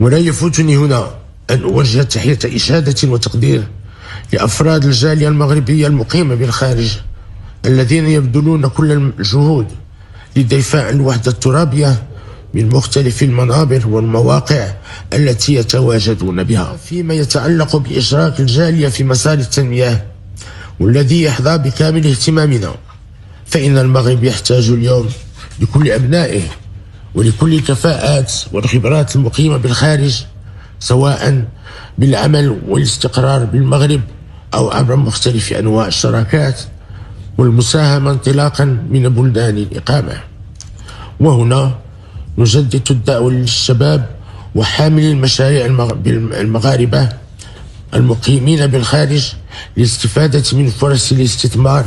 ولا يفوتني هنا أن أوجه تحية إشادة وتقدير لأفراد الجالية المغربية المقيمة بالخارج الذين يبذلون كل الجهود للدفاع عن الوحدة الترابية من مختلف المنابر والمواقع التي يتواجدون بها، فيما يتعلق بإشراك الجالية في مسار التنمية والذي يحظى بكامل اهتمامنا. فإن المغرب يحتاج اليوم لكل أبنائه ولكل الكفاءات والخبرات المقيمة بالخارج، سواء بالعمل والاستقرار بالمغرب أو عبر مختلف أنواع الشراكات والمساهمة انطلاقا من بلدان الإقامة. وهنا نجدد الدعوة للشباب وحاملي المشاريع المغاربة المقيمين بالخارج للاستفادة من فرص الاستثمار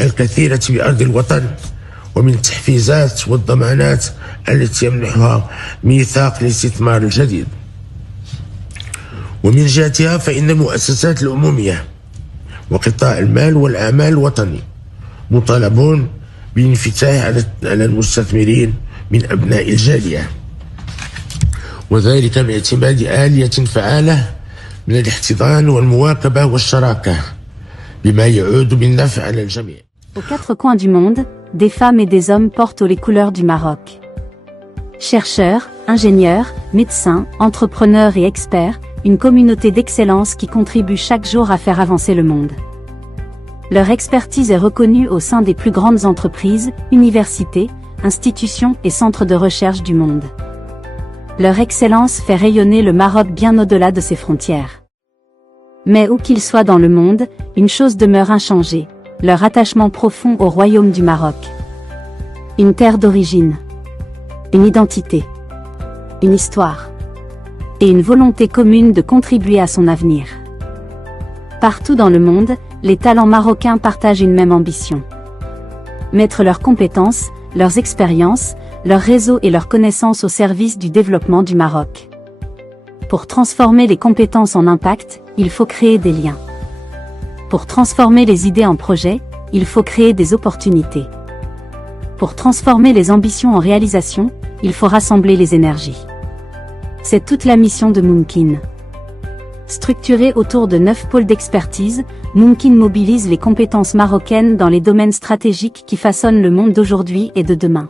الكثيرة بأرض الوطن ومن التحفيزات والضمانات التي يمنحها ميثاق الاستثمار الجديد. ومن جهتها فإن المؤسسات العمومية وقطاع المال والأعمال الوطني مطالبون بالانفتاح على المستثمرين من أبناء الجالية، وذلك باعتماد آلية فعالة من الاحتضان والمواكبة والشراكة بما يعود بالنفع على الجميع. Aux quatre coins du monde, des femmes et des hommes portent les couleurs du Maroc. Chercheurs, ingénieurs, médecins, entrepreneurs et experts, une communauté d'excellence qui contribue chaque jour à faire avancer le monde. Leur expertise est reconnue au sein des plus grandes entreprises, universités, institutions et centres de recherche du monde. Leur excellence fait rayonner le Maroc bien au-delà de ses frontières. Mais où qu'ils soient dans le monde, une chose demeure inchangée, leur attachement profond au royaume du Maroc. Une terre d'origine, une identité, une histoire, et une volonté commune de contribuer à son avenir. Partout dans le monde, les talents marocains partagent une même ambition. Mettre leurs compétences, leurs expériences, leur réseau et leurs connaissances au service du développement du Maroc. Pour transformer les compétences en impact, il faut créer des liens. Pour transformer les idées en projets, il faut créer des opportunités. Pour transformer les ambitions en réalisation, il faut rassembler les énergies. C'est toute la mission de Mumkin. Structuré autour de 9 pôles d'expertise, Mumkin mobilise les compétences marocaines dans les domaines stratégiques qui façonnent le monde d'aujourd'hui et de demain.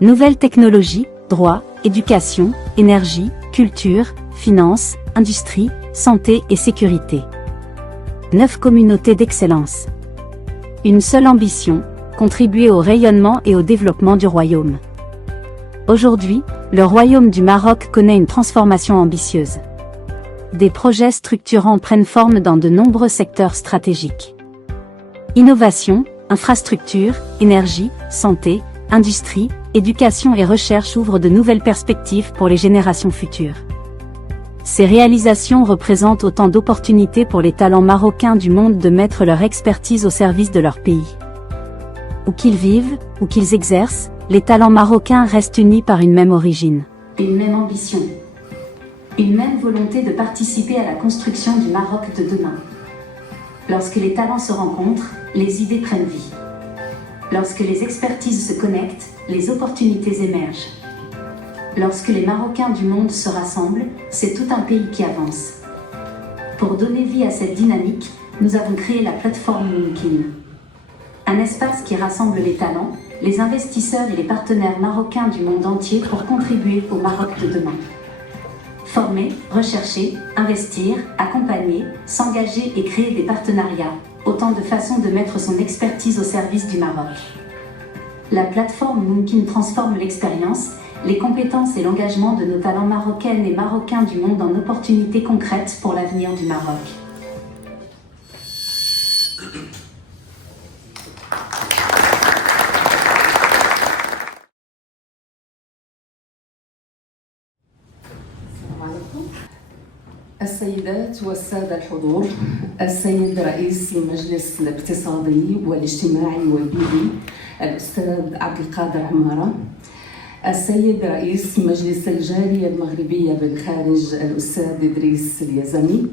Nouvelles technologies, droit, éducation, énergie, culture, finance, industrie, santé et sécurité. 9 communautés d'excellence. Une seule ambition, contribuer au rayonnement et au développement du royaume. Aujourd'hui, le royaume du Maroc connaît une transformation ambitieuse. Des projets structurants prennent forme dans de nombreux secteurs stratégiques. Innovation, infrastructure, énergie, santé, industrie, éducation et recherche ouvrent de nouvelles perspectives pour les générations futures. Ces réalisations représentent autant d'opportunités pour les talents marocains du monde de mettre leur expertise au service de leur pays. Où qu'ils vivent, où qu'ils exercent, les talents marocains restent unis par une même origine. Une même ambition. Une même volonté de participer à la construction du Maroc de demain. Lorsque les talents se rencontrent, les idées prennent vie. Lorsque les expertises se connectent, les opportunités émergent. Lorsque les Marocains du monde se rassemblent, c'est tout un pays qui avance. Pour donner vie à cette dynamique, nous avons créé la plateforme Mumkin. Un espace qui rassemble les talents, les investisseurs et les partenaires marocains du monde entier pour contribuer au Maroc de demain. Former, rechercher, investir, accompagner, s'engager et créer des partenariats, autant de façons de mettre son expertise au service du Maroc. La plateforme Mumkin transforme l'expérience, les compétences et l'engagement de nos talents marocaines et marocains du monde en opportunités concrètes pour l'avenir du Maroc. السيدات والسادة الحضور، السيد رئيس المجلس الاقتصادي والاجتماعي والبيئي الأستاذ عبد القادر عمارة، السيد رئيس مجلس الجالية المغربية بالخارج الأستاذ إدريس اليزمي،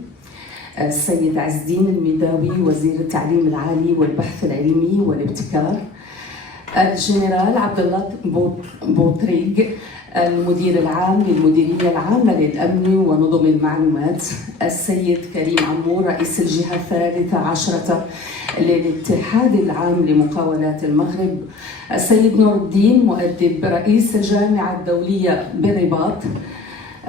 السيد عز الدين الميداوي وزير التعليم العالي والبحث العلمي والابتكار، الجنرال عبد الله بوطريق المدير العام للمديرية العامة للأمن ونظم المعلومات، السيد كريم عمور رئيس الجهة الثالثة عشرة للاتحاد العام لمقاولات المغرب، السيد نور الدين مؤدب رئيس الجامعة الدولية بالرباط،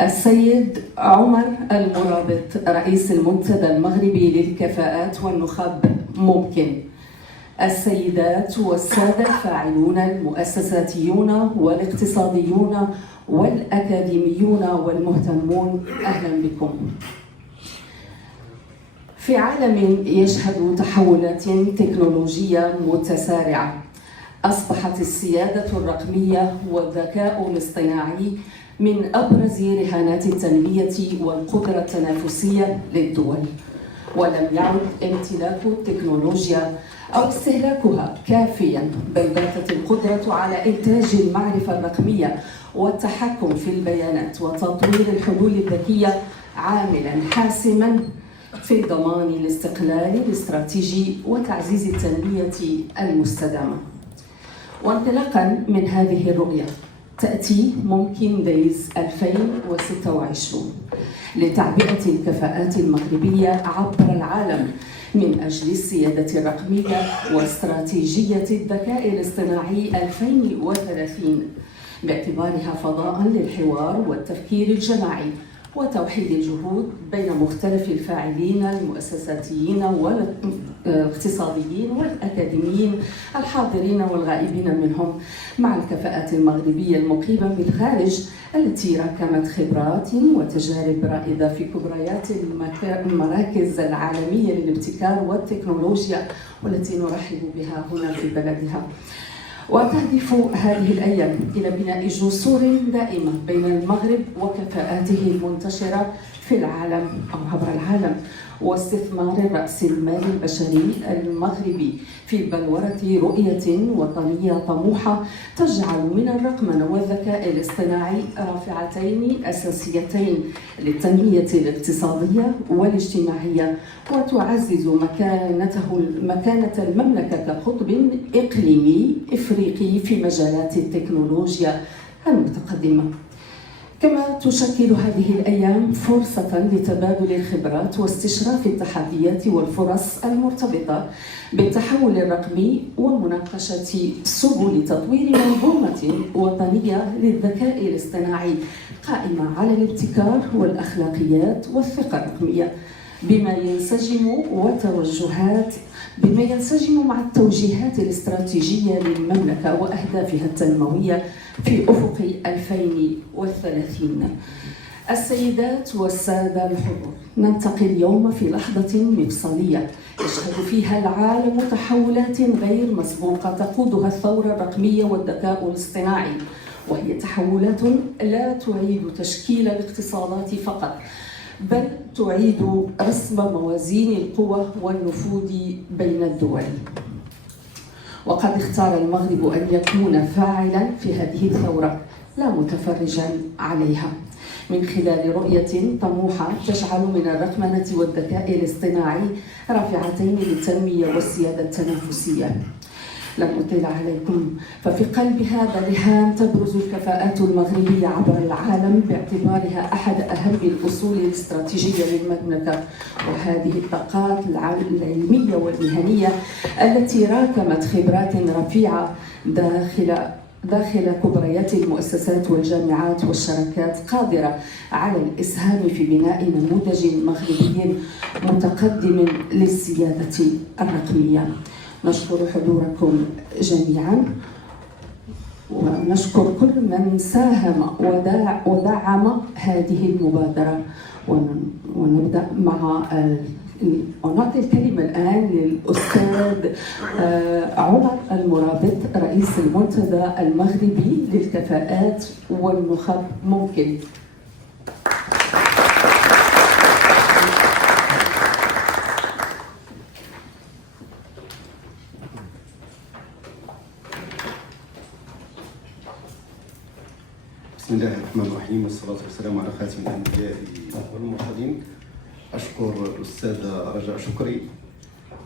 السيد عمر المرابط رئيس المنتدى المغربي للكفاءات والنخب ممكن، السيدات والسادة الفاعلون المؤسساتيون والاقتصاديون والأكاديميون والمهتمون، أهلا بكم. في عالم يشهد تحولات تكنولوجية متسارعة، أصبحت السيادة الرقمية والذكاء الاصطناعي من أبرز رهانات التنمية والقدرة التنافسية للدول، ولم يعد امتلاك التكنولوجيا أو استهلاكها كافياً، بل باتت القدرة على إنتاج المعرفة الرقمية والتحكم في البيانات وتطوير الحلول الذكية عاملاً حاسماً في ضمان الاستقلال الاستراتيجي وتعزيز التنمية المستدامة. وانطلاقاً من هذه الرؤية تأتي ممكن دايز 2026 لتعبئة الكفاءات المغربية عبر العالم من أجل السيادة الرقمية واستراتيجية الذكاء الاصطناعي 2030 باعتبارها فضاء للحوار والتفكير الجماعي وتوحيد الجهود بين مختلف الفاعلين المؤسساتيين والاقتصاديين والأكاديميين الحاضرين والغائبين منهم مع الكفاءات المغربية المقيمة بالخارج التي راكمت خبرات وتجارب رائدة في كبريات المراكز العالمية للابتكار والتكنولوجيا والتي نرحب بها هنا في بلدها. وتهدف هذه الأيام إلى بناء جسور دائمة بين المغرب وكفاءاته المنتشرة في العالم أو عبر العالم، واستثمار الرأس المال البشري المغربي في بلورة رؤية وطنية طموحة تجعل من الرقمنة والذكاء الاصطناعي رافعتين أساسيتين للتنمية الاقتصادية والاجتماعية، وتعزز مكانة المملكة كقطب إقليمي إفريقي في مجالات التكنولوجيا المتقدمة. كما تشكل هذه الأيام فرصة لتبادل الخبرات واستشراف التحديات والفرص المرتبطة بالتحول الرقمي ومناقشة سبل تطوير منظومة وطنية للذكاء الاصطناعي قائمة على الابتكار والأخلاقيات والثقة الرقمية بما ينسجم مع التوجيهات الاستراتيجية للمملكة وأهدافها التنموية في أفق 2030. السيدات والسادة الحضور، ننتقل اليوم في لحظة مفصلية يشهد فيها العالم تحولات غير مسبوقة تقودها الثورة الرقمية والذكاء الاصطناعي، وهي تحولات لا تعيد تشكيل الاقتصادات فقط، بل تعيد رسم موازين القوى والنفوذ بين الدول. وقد اختار المغرب أن يكون فاعلاً في هذه الثورة لا متفرجاً عليها، من خلال رؤية طموحة تجعل من الرقمنة والذكاء الاصطناعي رافعتين للتنمية والسيادة التنافسية. لم أطيل عليكم، ففي قلب هذا الرهان تبرز الكفاءات المغربية عبر العالم باعتبارها أحد أهم الأصول الاستراتيجية للمملكة، وهذه الطاقات العلمية والمهنية التي راكمت خبرات رفيعة داخل كبريات المؤسسات والجامعات والشركات قادرة على الإسهام في بناء نموذج مغربي متقدم للسيادة الرقمية. نشكر حضوركم جميعا، ونشكر كل من ساهم ودعم هذه المبادرة. ونبدأ مع ونعطي الكلمة الآن للأستاذ عمر المرابط رئيس المنتدى المغربي للكفاءات والنخب ممكن. بسم الله الرحمن الرحيم، والصلاة والسلام على خاتم الأنبياء والمرسلين. أشكر الأستاذة رجاء شكري،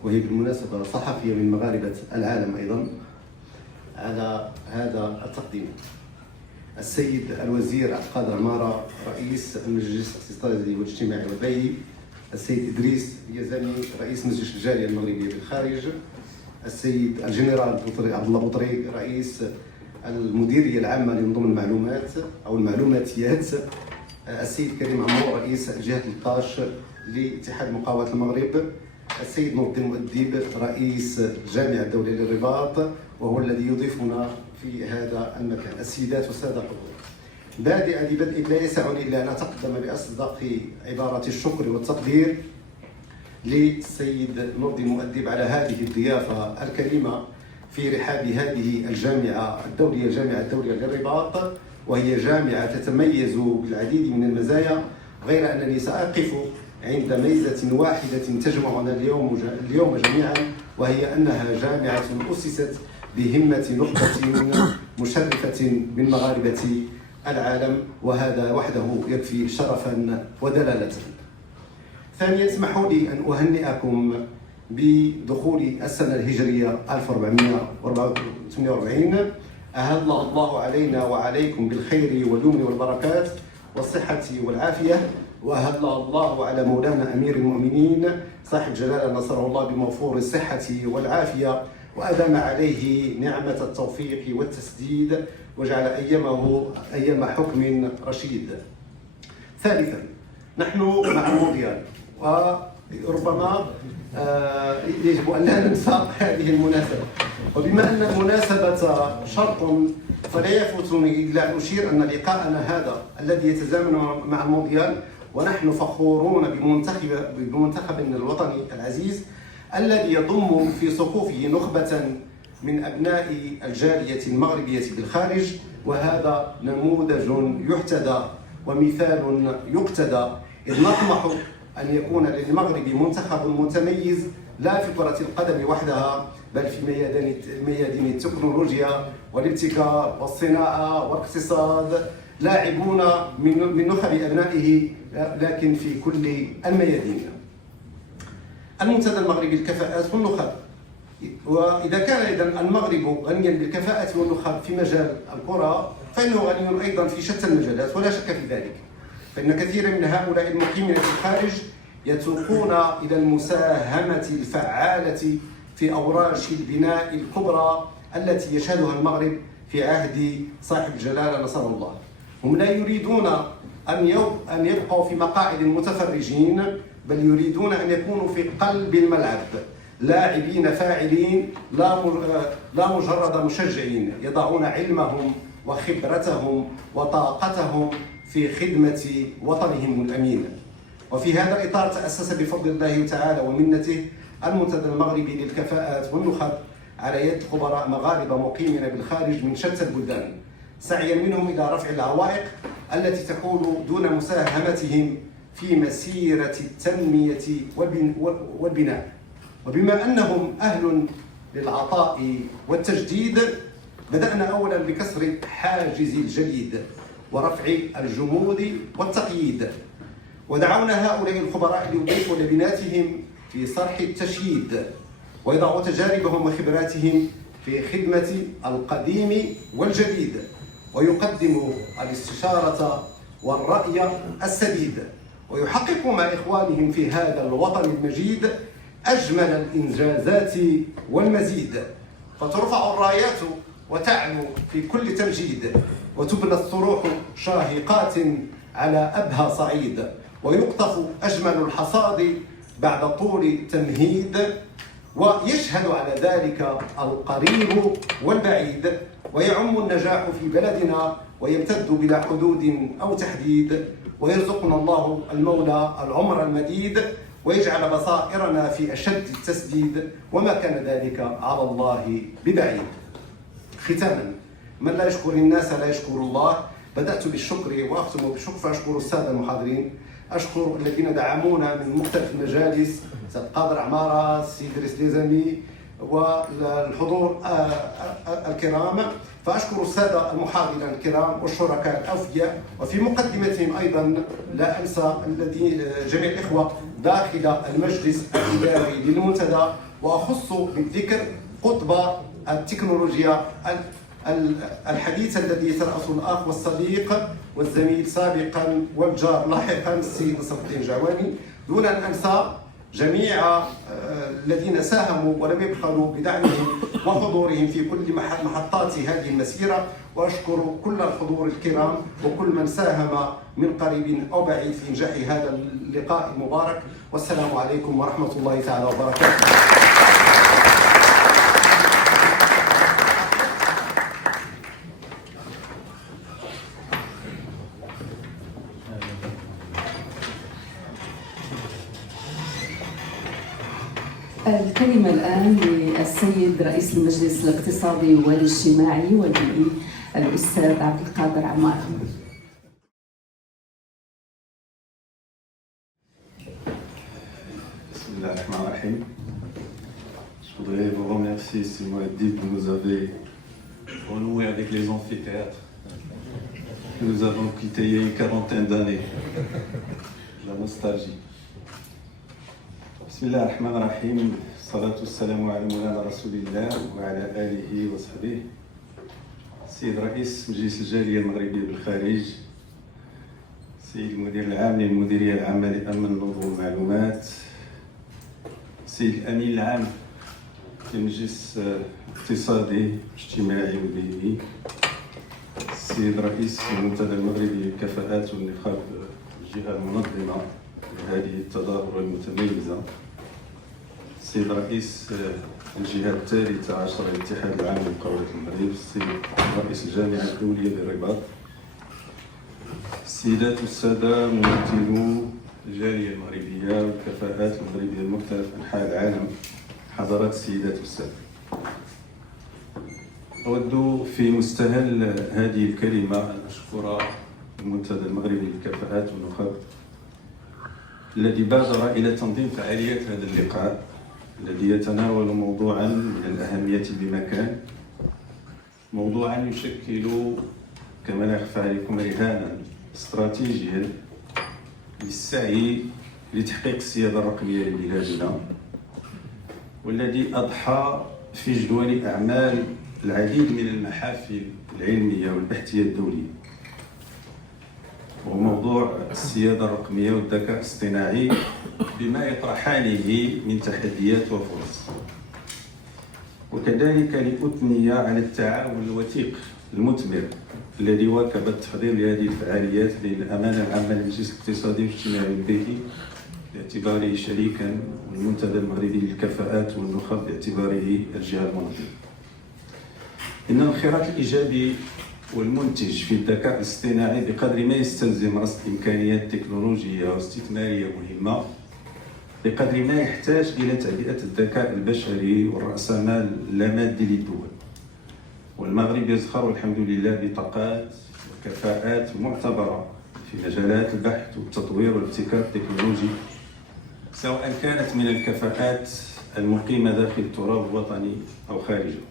وهي بالمناسبة صحفية من مغاربة العالم أيضا، على هذا التقديم. السيد الوزير عبد القادر عمارة رئيس المجلس الاقتصادي والاجتماعي والبيئي، السيد إدريس اليزامي رئيس مجلس الجالية المغربية بالخارج، السيد الجنرال عبد الله بوطريق رئيس المديرية العامة لنظم المعلومات أو المعلوماتيات، السيد كريم عمور رئيس الجهة 13 لاتحاد مقاولات المغرب، السيد نور الدين المؤدب رئيس الجامعة الدولية للرباط وهو الذي يضيفنا في هذا المكان، السيدات والسادة الحضور. بادئ ببدء لا يسعني إلا أن أتقدم بأصدق عبارات الشكر والتقدير للسيد نور الدين المؤدب على هذه الضيافة الكريمة في رحاب هذه الجامعة الدولية للرباط، وهي جامعة تتميز بالعديد من المزايا، غير أنني سأقف عند ميزة واحدة تجمعنا اليوم جميعا، وهي أنها جامعة أسست بهمة نخبة مشرفة من مغاربة العالم، وهذا وحده يكفي شرفا ودلالة. ثانيا اسمحوا لي أن أهنئكم بدخول السنة الهجرية 1448. أهل الله علينا وعليكم بالخير واليمن والبركات والصحة والعافية، وأهل الله على مولانا أمير المؤمنين صاحب جلالة نصره الله بموفور الصحة والعافية، وأدام عليه نعمة التوفيق والتسديد، وجعل أيامه أيام حكم رشيد. ثالثا، نحن مع المونديال، وربما يجب أن لا ننسى هذه المناسبة، وبما أن المناسبة شرط فلا يفوتني إلا أن أشير أن لقاءنا هذا الذي يتزامن مع المونديال، ونحن فخورون بمنتخبنا الوطني العزيز الذي يضم في صفوفه نخبة من أبناء الجالية المغربية بالخارج، وهذا نموذج يحتذى ومثال يقتدى، إذ نطمح أن يكون للمغرب منتخب متميز لا في كرة القدم وحدها، بل في ميادين التكنولوجيا والابتكار والصناعة والاقتصاد، لاعبون من نخب أبنائه لكن في كل الميادين. المنتدى المغربي للكفاءات والنخب، وإذا كان إذن المغرب غنيا بالكفاءة والنخب في مجال الكرة، فإنه غني أيضا في شتى المجالات ولا شك في ذلك، فإن كثيرا من هؤلاء المقيمين في الخارج يتوقون إلى المساهمة الفعالة في أوراش البناء الكبرى التي يشهدها المغرب في عهد صاحب الجلالة نصره الله. هم لا يريدون أن يبقوا في مقاعد المتفرجين، بل يريدون أن يكونوا في قلب الملعب لاعبين فاعلين، لا مجرد مشجعين، يضعون علمهم وخبرتهم وطاقتهم في خدمة وطنهم الأمين. وفي هذا الإطار تأسس بفضل الله تعالى ومنته المنتدى المغربي للكفاءات والنخب على يد خبراء مغاربة مقيمين بالخارج من شتى البلدان، سعيا منهم إلى رفع العوائق التي تحول دون مساهمتهم في مسيرة التنمية والبناء. وبما أنهم أهل للعطاء والتجديد، بدأنا أولا بكسر حاجز الجليد ورفع الجمود والتقييد، ودعونا هؤلاء الخبراء ليضيفوا لبناتهم في صرح التشييد، ويضعوا تجاربهم وخبراتهم في خدمة القديم والجديد، ويقدموا الاستشارة والرأي السديد، ويحققوا مع إخوانهم في هذا الوطن المجيد أجمل الإنجازات والمزيد، فترفع الرايات وتعلو في كل تمجيد، وتبنى الصروح شاهقات على أبهى صعيد، ويقطف أجمل الحصاد بعد طول تمهيد، ويشهد على ذلك القريب والبعيد، ويعم النجاح في بلدنا ويمتد بلا حدود أو تحديد، ويرزقنا الله المولى العمر المديد، ويجعل بصائرنا في أشد التسديد، وما كان ذلك على الله ببعيد. ختاما، من لا يشكر الناس لا يشكر الله. بدأت بالشكر وأختم بالشكر، فأشكر السادة المحاضرين، أشكر الذين دعمونا من مختلف المجالس، سيد قادر عمارة، سيد إدريس اليزامي، والحضور الكرام، فأشكر السادة المحاضرين الكرام والشركاء الأوفياء، وفي مقدمتهم أيضا لا أنسى جميع الإخوة داخل المجلس الإداري للمنتدى، وأخص بالذكر قطب التكنولوجيا الحديث الذي يترأسه الأخ والصديق والزميل سابقا والجار لاحقا السيد نصر الدين جعواني، دون أن أنسى جميع الذين ساهموا ولم يبخلوا بدعمهم وحضورهم في كل محطات هذه المسيرة، وأشكر كل الحضور الكرام وكل من ساهم من قريب أو بعيد في إنجاح هذا اللقاء المبارك، والسلام عليكم ورحمة الله تعالى وبركاته. الكلمة الآن للسيد رئيس المجلس الاقتصادي والاجتماعي والبيئي الأستاذ عبد القادر عمار. بسم الله الرحمن الرحيم. Je voudrais vous remercier, si Mouadib, vous nous avez renoué avec les amphithéâtres que nous avons quittés il y a une quarantaine d'années. La nostalgie. بسم الله الرحمن الرحيم. الصلاة والسلام على مولانا رسول الله وعلى آله وصحبه. السيد رئيس مجلس الجالية المغربية بالخارج، السيد المدير العام للمديرية العامة لأمن النظم والمعلومات، السيد الأمين العام للمجلس الاقتصادي والاجتماعي والبيئي، السيد رئيس المنتدى المغربي للكفاءات والنقاب، الجهة المنظمة لهذه التظاهرة المتميزة، السيد رئيس الجهة الثالثة عشر الاتحاد العام لمقاولة المغرب، السيد رئيس الجامعة الدولية للرباط، السيدات والسادة ممثلو الجالية المغربية والكفاءات المغربية المختلف أنحاء العالم، حضرات السيدات والسادة. أود في مستهل هذه الكلمة أن أشكر المنتدى المغربي للكفاءات والنخب الذي بادر إلى تنظيم فعاليات هذا اللقاء الذي يتناول موضوعا من الأهمية بمكان، موضوعا يشكل كما لا يخفى عليكم رهانا استراتيجيا للسعي لتحقيق السيادة الرقمية لبلادنا، والذي أضحى في جدول أعمال العديد من المحافل العلمية والبحثية الدولية. وموضوع السيادة الرقمية والذكاء الاصطناعي بما يطرحانه من تحديات وفرص، وكذلك لأثني على التعاون الوثيق المثمر الذي واكب التحضير لهذه الفعاليات بين الأمانة العامة للمجلس الاقتصادي والاجتماعي والبيئي باعتباره شريكا، والمنتدى المغربي للكفاءات والنخب باعتباره الجهة المنظمة. إن الانخراط الإيجابي والمنتج في الذكاء الاصطناعي بقدر ما يستلزم رصد إمكانيات تكنولوجية واستثمارية مهمة، بقدر ما يحتاج إلى تعبئة الذكاء البشري والرأسمال اللامادي للدول. والمغرب يزخر الحمد لله بطاقات وكفاءات معتبرة في مجالات البحث والتطوير والابتكار التكنولوجي، سواء كانت من الكفاءات المقيمة داخل التراب الوطني أو خارجه.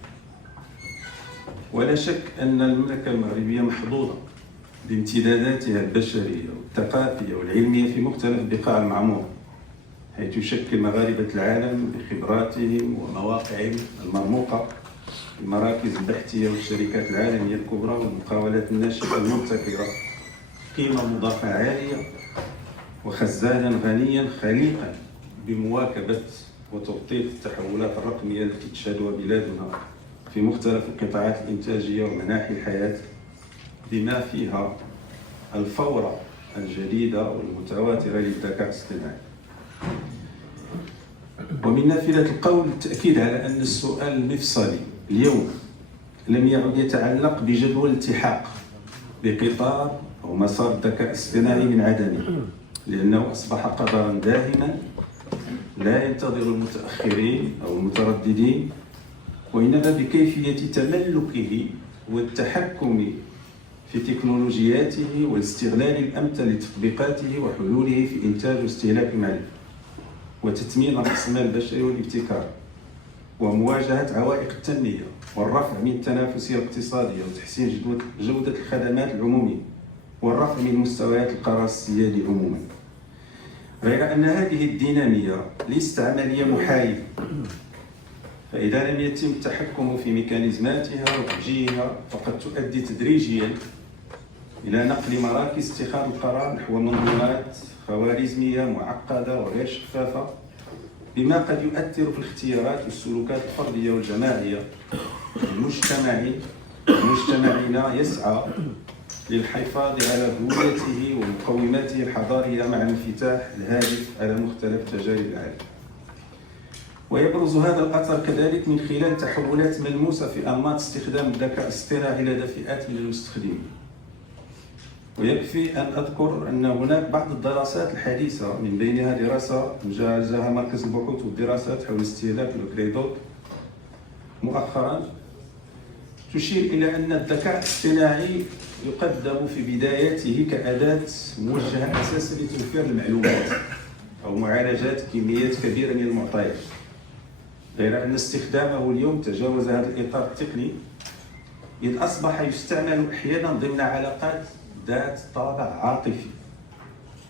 ولا شك أن المملكة المغربية محظوظة بامتداداتها البشرية والثقافية والعلمية في مختلف بقاع المعمورة، حيث يشكل مغاربة العالم بخبراتهم ومواقعهم المرموقة المراكز البحثية والشركات العالمية الكبرى والمقاولات الناشئة المبتكرة قيمة مضافة عالية وخزانا غنيا خليقا بمواكبة وتبطيط التحولات الرقمية التي تشهدها بلادنا في مختلف القطاعات الإنتاجية ومناحي الحياة، بما فيها الفورة الجديدة والمتواترة للذكاء الاصطناعي. ومن نافذة القول التأكيد على أن السؤال المفصلي اليوم لم يعد يتعلق بجدول الالتحاق بقطار أو مسار الذكاء الاصطناعي من عدمه، لأنه أصبح قدرا داهما لا ينتظر المتأخرين أو المترددين، وإنما بكيفية تملكه والتحكم في تكنولوجياته والاستغلال الأمثل لتطبيقاته وحلوله في إنتاج واستهلاك المعرفة وتثمين الرأسمال البشري والابتكار، ومواجهة عوائق التنمية والرفع من التنافسية الاقتصادية وتحسين جودة الخدمات العمومية والرفع من مستويات القرار السيادي عموما. غير أن هذه الدينامية ليست عملية محايدة، فإذا لم يتم التحكم في ميكانيزماتها وتوجيهها فقد تؤدي تدريجيا إلى نقل مراكز اتخاذ القرار نحو منظومات خوارزمية معقدة وغير شفافة، بما قد يؤثر في الاختيارات والسلوكات الفردية والجماعية. مجتمعنا يسعى للحفاظ على هويته ومقوماته الحضارية مع الانفتاح الهادف على مختلف تجارب العالم. ويبرز هذا الأثر كذلك من خلال تحولات ملموسة في أنماط استخدام الذكاء الاصطناعي لدى فئات من المستخدمين. ويكفي أن أذكر أن هناك بعض الدراسات الحديثة، من بينها دراسة جازها مركز البحوث والدراسات حول استهلاك الكريدوت مؤخرا، تشير إلى أن الذكاء الاصطناعي يقدم في بداياته كأداة موجهة أساسا لتوفير المعلومات أو معالجات كميات كبيرة من المعطيات، غير أن استخدامه اليوم تجاوز هذا الإطار التقني، إذ أصبح يستعمل أحيانا ضمن علاقات ذات طابع عاطفي،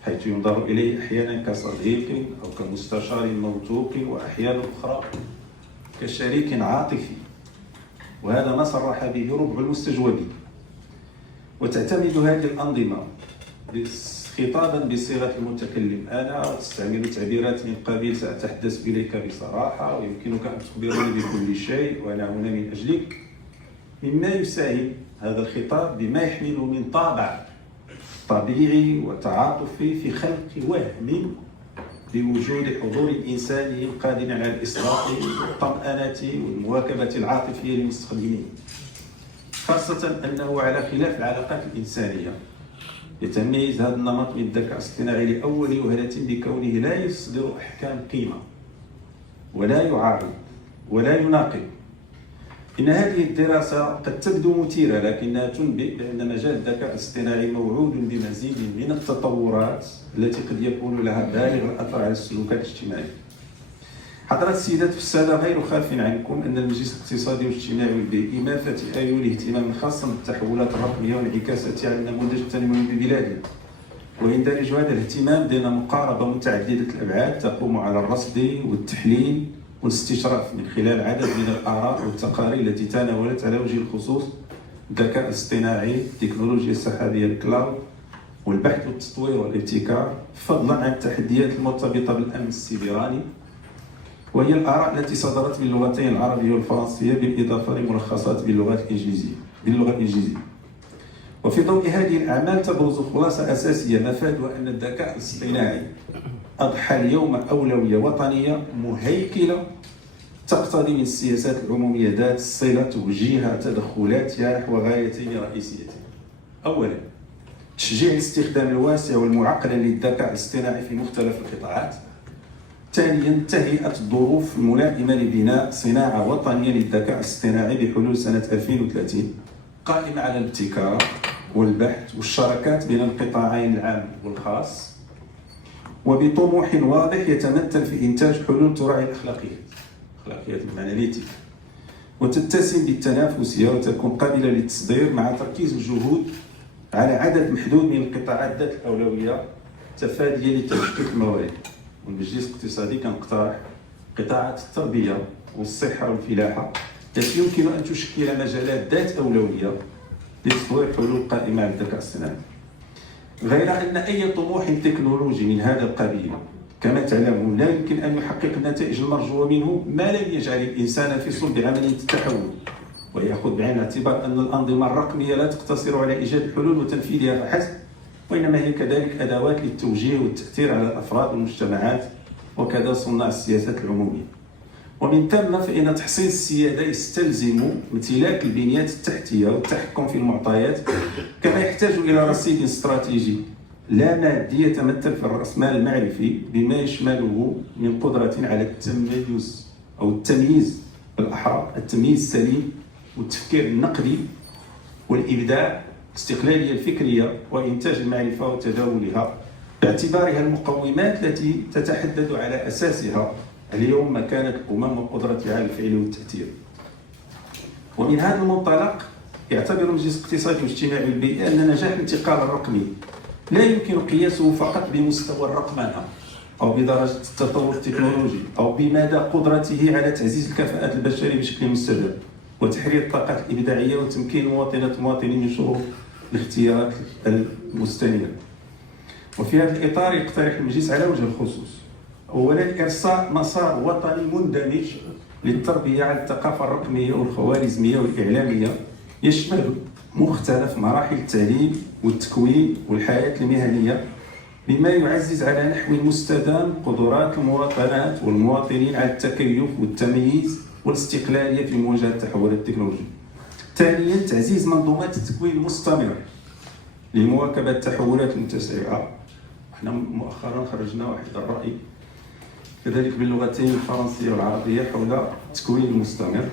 حيث ينظر إليه أحيانا كصديق أو كمستشار موثوق، وأحيانا أخرى كشريك عاطفي، وهذا ما صرح به ربع المستجوبين. وتعتمد هذه الأنظمة خطابا بصيغة المتكلم أنا، وتستعمل تعبيرات من قبيل سأتحدث إليك بصراحة، ويمكنك أن تخبرني بكل شيء وأنا هنا من أجلك، مما يساهم هذا الخطاب بما يحمله من طابع طبيعي وتعاطفي في خلق وهم بوجود حضور إنساني قادر على الإصلاح والطمأنة والمواكبة العاطفية للمستخدمين، خاصة أنه على خلاف العلاقات الإنسانية يتميز هذا النمط من الذكاء الاصطناعي لأول وهلة بكونه لا يصدر أحكام قيمة ولا يعارض ولا يناقض. إن هذه الدراسة قد تبدو مثيرة، لكنها تنبئ بأن مجال الذكاء الاصطناعي موعود بمزيد من التطورات التي قد يكون لها بالغ الأثر على السلوكات الاجتماعية. حضرات السيدات في السادة، غير خاف عنكم أن المجلس الاقتصادي والاجتماعي والبيئي ما فات أيوه اهتماما خاصا بالتحولات الرقمية وانعكاساتها على النموذج التنموي ببلادنا، ويندرج هذا الاهتمام ضمن مقاربة متعددة الأبعاد تقوم على الرصد والتحليل والاستشراف من خلال عدد من الآراء والتقارير التي تناولت على وجه الخصوص الذكاء الاصطناعي، التكنولوجيا السحابية الكلاود، والبحث والتطوير والابتكار، فضلا عن التحديات المرتبطة بالأمن السيبراني، وهي الآراء التي صدرت باللغتين العربية والفرنسية بالإضافة لملخصات باللغة الإنجليزية. وفي ضوء هذه الأعمال تبرز خلاصة أساسية مفادها أن الذكاء الاصطناعي أضحى اليوم أولوية وطنية مهيكلة تقتضي من السياسات العمومية ذات الصلة توجيه تدخلاتها نحو غايتين رئيسيتين. أولا، تشجيع الاستخدام الواسع والمعقل للذكاء الاصطناعي في مختلف القطاعات. ثانيا، تهيئة الظروف الملائمة لبناء صناعة وطنية للذكاء الاصطناعي بحلول سنة 2030 قائمة على الابتكار والبحث والشراكات بين القطاعين العام والخاص، وبطموح واضح يتمثل في إنتاج حلول تراعي الأخلاقيات بمعنى الإيثيك، وتتسم بالتنافسية وتكون قابلة للتصدير مع تركيز الجهود على عدد محدود من القطاعات ذات الأولوية تفاديا لتشتت الموارد. والمجلس الاقتصادي كنقترح قطاعات التربية والصحة والفلاحة التي يمكن أن تشكل مجالات ذات أولوية لتطوير حلول قائمة على الذكاء الاصطناعي. غير أن أي طموح تكنولوجي من هذا القبيل كما تعلمون لا يمكن أن يحقق النتائج المرجوة منه ما لم يجعل الإنسان في صلب عملية التحول، ويأخذ بعين الاعتبار أن الأنظمة الرقمية لا تقتصر على إيجاد الحلول وتنفيذها فحسب، وإنما هي كذلك أدوات للتوجيه والتأثير على الأفراد والمجتمعات وكذا صناع السياسات العمومية. ومن ثم فإن تحصيل السيادة يستلزم امتلاك البنيات التحتية والتحكم في المعطيات، كما يحتاج إلى رصيد استراتيجي لا مادي يتمثل في الرأسمال المعرفي بما يشمله من قدرة على التميز أو التمييز بالأحرى، التمييز السليم والتفكير النقدي والإبداع، الاستقلالية الفكرية وإنتاج المعرفة وتداولها باعتبارها المقومات التي تتحدد على أساسها اليوم مكانة الأمم وقدرتها على الفعل والتأثير. ومن هذا المنطلق يعتبر المجلس الاقتصادي والاجتماعي والبيئي أن نجاح الانتقال الرقمي لا يمكن قياسه فقط بمستوى الرقمنة أو بدرجة التطور التكنولوجي أو بمدى قدرته على تعزيز الكفاءات البشرية بشكل مستدام وتحرير الطاقات الإبداعية وتمكين المواطنات والمواطنين من شروط الاختيارات المستنيرة. وفي هذا الإطار يقترح المجلس على وجه الخصوص أولا إرساء مسار وطني مندمج للتربية على الثقافة الرقمية والخوارزمية والإعلامية يشمل مختلف مراحل التعليم والتكوين والحياة المهنية بما يعزز على نحو مستدام قدرات المواطنات والمواطنين على التكيف والتمييز والاستقلالية في مواجهة التحولات التكنولوجية. ثانيا تعزيز منظومات التكوين المستمرة لمواكبة التحولات المتسارعة. احنا مؤخرا خرجنا واحد الرأي كذلك باللغتين الفرنسية والعربية حول التكوين المستمر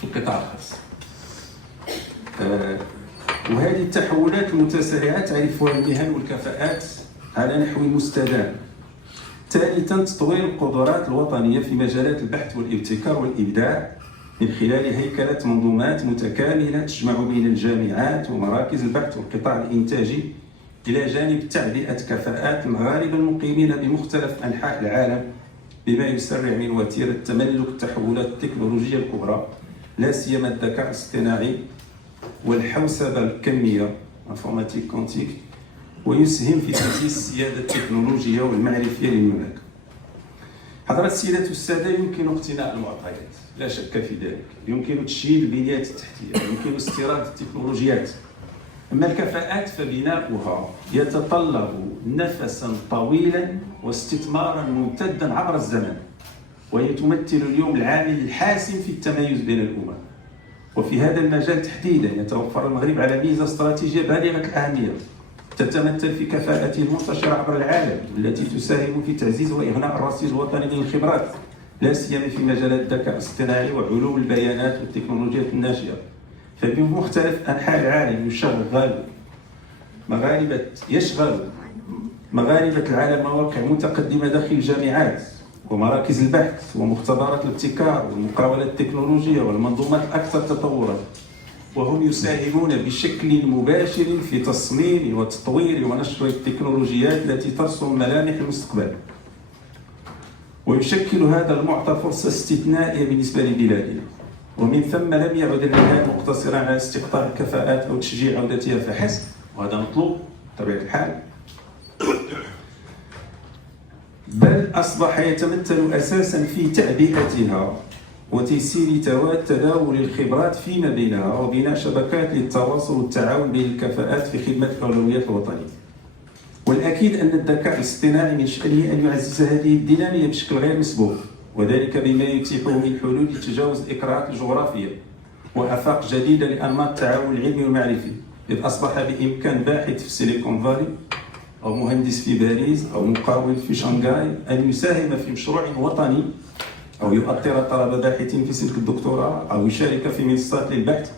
في القطاع الخاص. وهذه التحولات المتسارعة تعرفها المهن والكفاءات على نحو مستدام. ثالثا تطوير القدرات الوطنية في مجالات البحث والابتكار والإبداع من خلال هيكلة منظومات متكاملة تجمع بين الجامعات ومراكز البحث والقطاع الإنتاجي إلى جانب تعبئة كفاءات المغاربة المقيمين بمختلف أنحاء العالم بما يسرع من وتيرة تملك التحولات التكنولوجية الكبرى لا سيما الذكاء الاصطناعي والحوسبة الكمية انفورماتيك كونتيك ويسهم في تأسيس السيادة التكنولوجية والمعرفية للمملكة. حضرات السيدات والسادة، يمكن اقتناء المعطيات لا شك في ذلك، يمكن تشييد البنيات التحتية، يمكن استيراد التكنولوجيات، أما الكفاءات فبناؤها يتطلب نفسا طويلا واستثمارا ممتدا عبر الزمن، وهي تمثل اليوم العامل الحاسم في التميز بين الأمم. وفي هذا المجال تحديدا يتوفر المغرب على ميزة استراتيجية بالغة الأهمية تتمثل في كفاءته المنتشرة عبر العالم التي تساهم في تعزيز وإغناء الرصيد الوطني من الخبرات لا سيما في مجالات الذكاء الاصطناعي وعلوم البيانات والتكنولوجيات الناشئة. فبمختلف أنحاء العالم يشغل مغاربة العالم مواقع متقدمة داخل الجامعات ومراكز البحث ومختبرات الابتكار والمقاولات التكنولوجية والمنظومات الأكثر تطورا، وهم يساهمون بشكل مباشر في تصميم وتطوير ونشر التكنولوجيات التي ترسم ملامح المستقبل. ويشكل هذا المعطى فرصة استثنائية بالنسبة لبلادنا، ومن ثم لم يعد النهاية مقتصرا على استقطاب الكفاءات أو تشجيع عودتها فحسب، وهذا مطلوب بطبيعة الحال، بل أصبح يتمثل أساسا في تعبئتها وتيسير تداول الخبرات فيما بينها وبناء شبكات للتواصل والتعاون بين الكفاءات في خدمة الأولويات الوطنية. والأكيد أن الذكاء الاصطناعي من شأنه أن يعزز هذه الدينامية بشكل غير مسبوق، وذلك بما يتيحه من حلول لتجاوز الإكراهات الجغرافية وآفاق جديدة لأنماط التعاون العلمي والمعرفي، إذ أصبح بإمكان باحث في سيليكون فالي أو مهندس في باريس أو مقاول في شنغهاي أن يساهم في مشروع وطني أو يؤطر طلب باحث في سلك الدكتوراه أو يشارك في منصات للبحث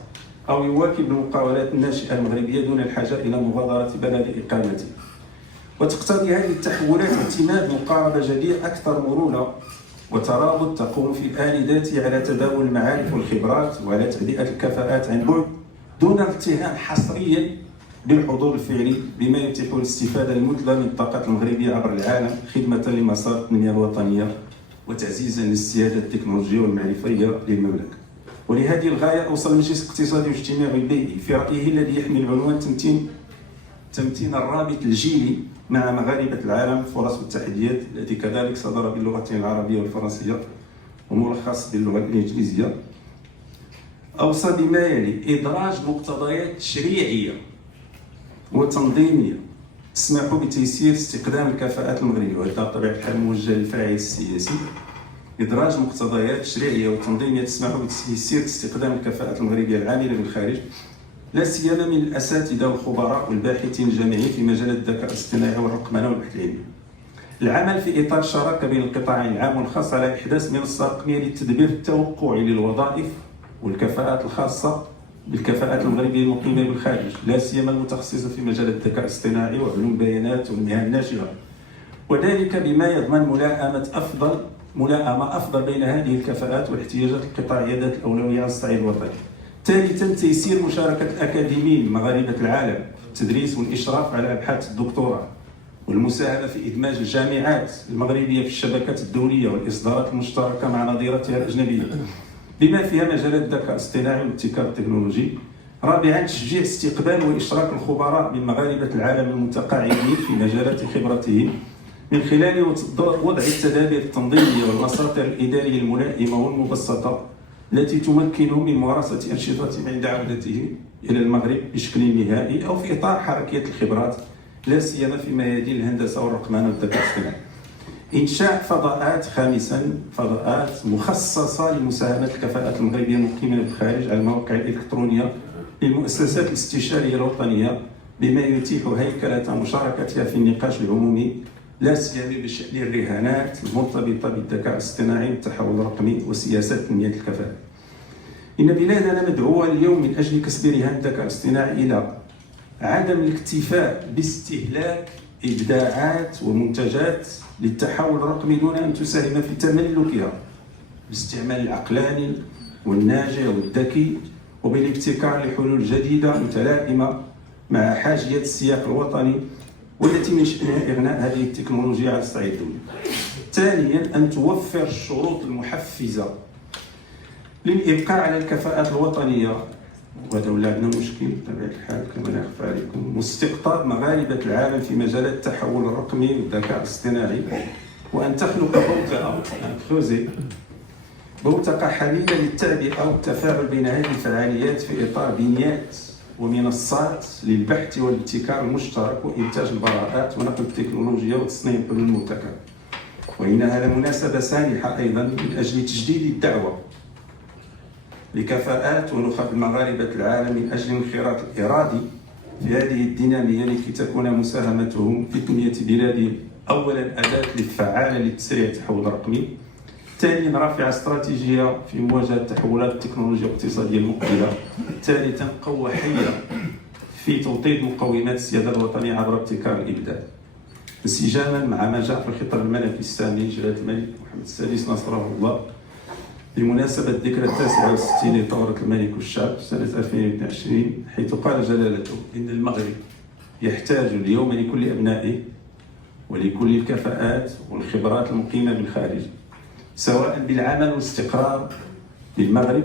أو يواكب المقاولات الناشئة المغربية دون الحاجة إلى مغادرة بلد إقامته. وتقتضي هذه التحولات اعتماد مقاربة جديدة أكثر مرونة وترابط تقوم في الآن ذاته على تداول المعارف والخبرات وعلى تعبئة الكفاءات عن بعد دون الاتهام حصريا بالحضور الفعلي بما يتيح الاستفادة المثلى من الطاقات المغربية عبر العالم خدمة لمسار التنمية الوطنية وتعزيزا للسيادة التكنولوجية والمعرفية للمملكة. ولهذه الغاية أوصل المجلس الاقتصادي والاجتماعي البيئي في رأيه الذي يحمل عنوان تمتين الرابط الجيلي مع مغاربة العالم الفرص والتحديات، الذي كذلك صدر باللغتين العربية والفرنسية وملخص باللغة الإنجليزية، أوصى بما يلي: إدراج مقتضيات تشريعية وتنظيمية تسمح بتيسير استخدام الكفاءات المغربية، وهذا بطبيعة الحال موجه للفاعل السياسي. إدراج مقتضيات تشريعية وتنظيمية تسمح بتيسير استخدام الكفاءات المغربية العاملة بالخارج، لا سيما من الأساتذة والخبراء والباحثين الجامعيين في مجال الذكاء الاصطناعي والرقمنة والبحث العلمي. العمل في إطار شراكة بين القطاعين العام والخاص على إحداث منصة رقمية للتدبير التوقعي للوظائف والكفاءات الخاصة بالكفاءات المغربية المقيمة بالخارج، لا سيما المتخصصة في مجال الذكاء الاصطناعي وعلوم البيانات والمهن الناشئة، وذلك بما يضمن ملائمة أفضل بين هذه الكفاءات والاحتياجات القطاعية ذات الأولوية على الصعيد الوطني. ثالثا تيسير مشاركة الأكاديميين مغاربة العالم في التدريس والإشراف على أبحاث الدكتوراه والمساهمة في إدماج الجامعات المغربية في الشبكات الدولية والإصدارات المشتركة مع نظيرتها الأجنبية بما فيها مجالات الذكاء الاصطناعي والابتكار التكنولوجي. رابعا تشجيع استقبال وإشراك الخبراء من مغاربة العالم المتقاعدين في مجالات خبرتهم من خلال وضع التدابير التنظيمية والمساطر الإدارية الملائمة والمبسطة التي تمكنهم من ممارسة أنشطتهم عند عودتهم إلى المغرب بشكل نهائي أو في إطار حركية الخبرات لا سيما في ميادين الهندسة والرقمنة والذكاء الاصطناعي. إنشاء فضاءات. خامسا فضاءات مخصصة لمساهمة الكفاءات المغربية المقيمة بالخارج على المواقع الإلكترونية للمؤسسات الاستشارية الوطنية بما يتيح هيكلة مشاركتها في النقاش العمومي لا سيما بشأن الرهانات المرتبطة بالذكاء الاصطناعي والتحول الرقمي وسياسات تنمية الكفاءة. إن بلادنا مدعوة اليوم من أجل كسب رهان الذكاء الاصطناعي إلى عدم الاكتفاء باستهلاك إبداعات ومنتجات للتحول الرقمي دون أن تساهم في تملكها باستعمال العقلاني والناجع والذكي وبالابتكار لحلول جديدة متلائمة مع حاجية السياق الوطني والتي من شأنها إغناء هذه التكنولوجيا على الصعيد الدولي. ثانيا أن توفر الشروط المحفزة للإبقاء على الكفاءات الوطنية، وهذا ولا عندنا مشكل بطبيعة الحال كما لا يخفى عليكم، واستقطاب مغاربة العالم في مجالات التحول الرقمي والذكاء الاصطناعي، وأن تخلق بوتقة حميدة للتعبئة والتفاعل بين هذه الفعاليات في إطار بنيات ومنصات للبحث والابتكار المشترك وإنتاج البراءات ونقل التكنولوجيا وتصنيع الحلول المبتكرة. وإنها لمناسبة سانحة أيضا من أجل تجديد الدعوة لكفاءات ونخب مغاربة العالم من أجل الانخراط الإرادي في هذه الدينامية لكي تكون مساهمتهم في تنمية بلادهم أولا أداة فعالة لتسريع التحول الرقمي، ثانيا رافعة استراتيجية في مواجهة تحولات التكنولوجيا الاقتصادية المقبلة، ثالثا قوة حية في توطيد مقومات السيادة الوطنية عبر ابتكار الإبداع. انسجاما مع ما جاء في الخطاب الملكي السامي جلالة الملك محمد السادس نصره الله بمناسبة الذكرى 69 لثورة الملك والشعب سنة 2022، حيث قال جلالته إن المغرب يحتاج اليوم لكل أبنائه ولكل الكفاءات والخبرات المقيمة بالخارج، سواء بالعمل والاستقرار بالمغرب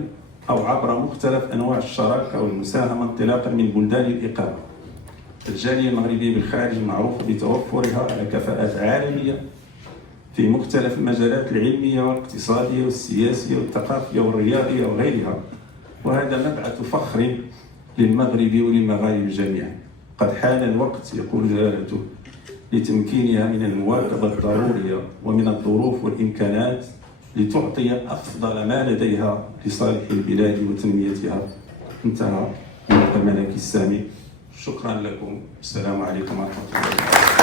أو عبر مختلف أنواع الشراكة والمساهمة انطلاقا من بلدان الإقامة. الجالية المغربية بالخارج معروفة بتوفرها على كفاءات عالمية في مختلف المجالات العلمية والاقتصادية والسياسية والثقافية والرياضية وغيرها، وهذا مبعث فخر للمغرب وللمغاربة جميعا. قد حان الوقت يقول جلالته لتمكينها من المواكبة الضرورية ومن الظروف والإمكانات لتعطي أفضل ما لديها لصالح البلاد وتنميتها. انتهى الملك السامي. شكرا لكم. السلام عليكم ورحمة الله وبركاته.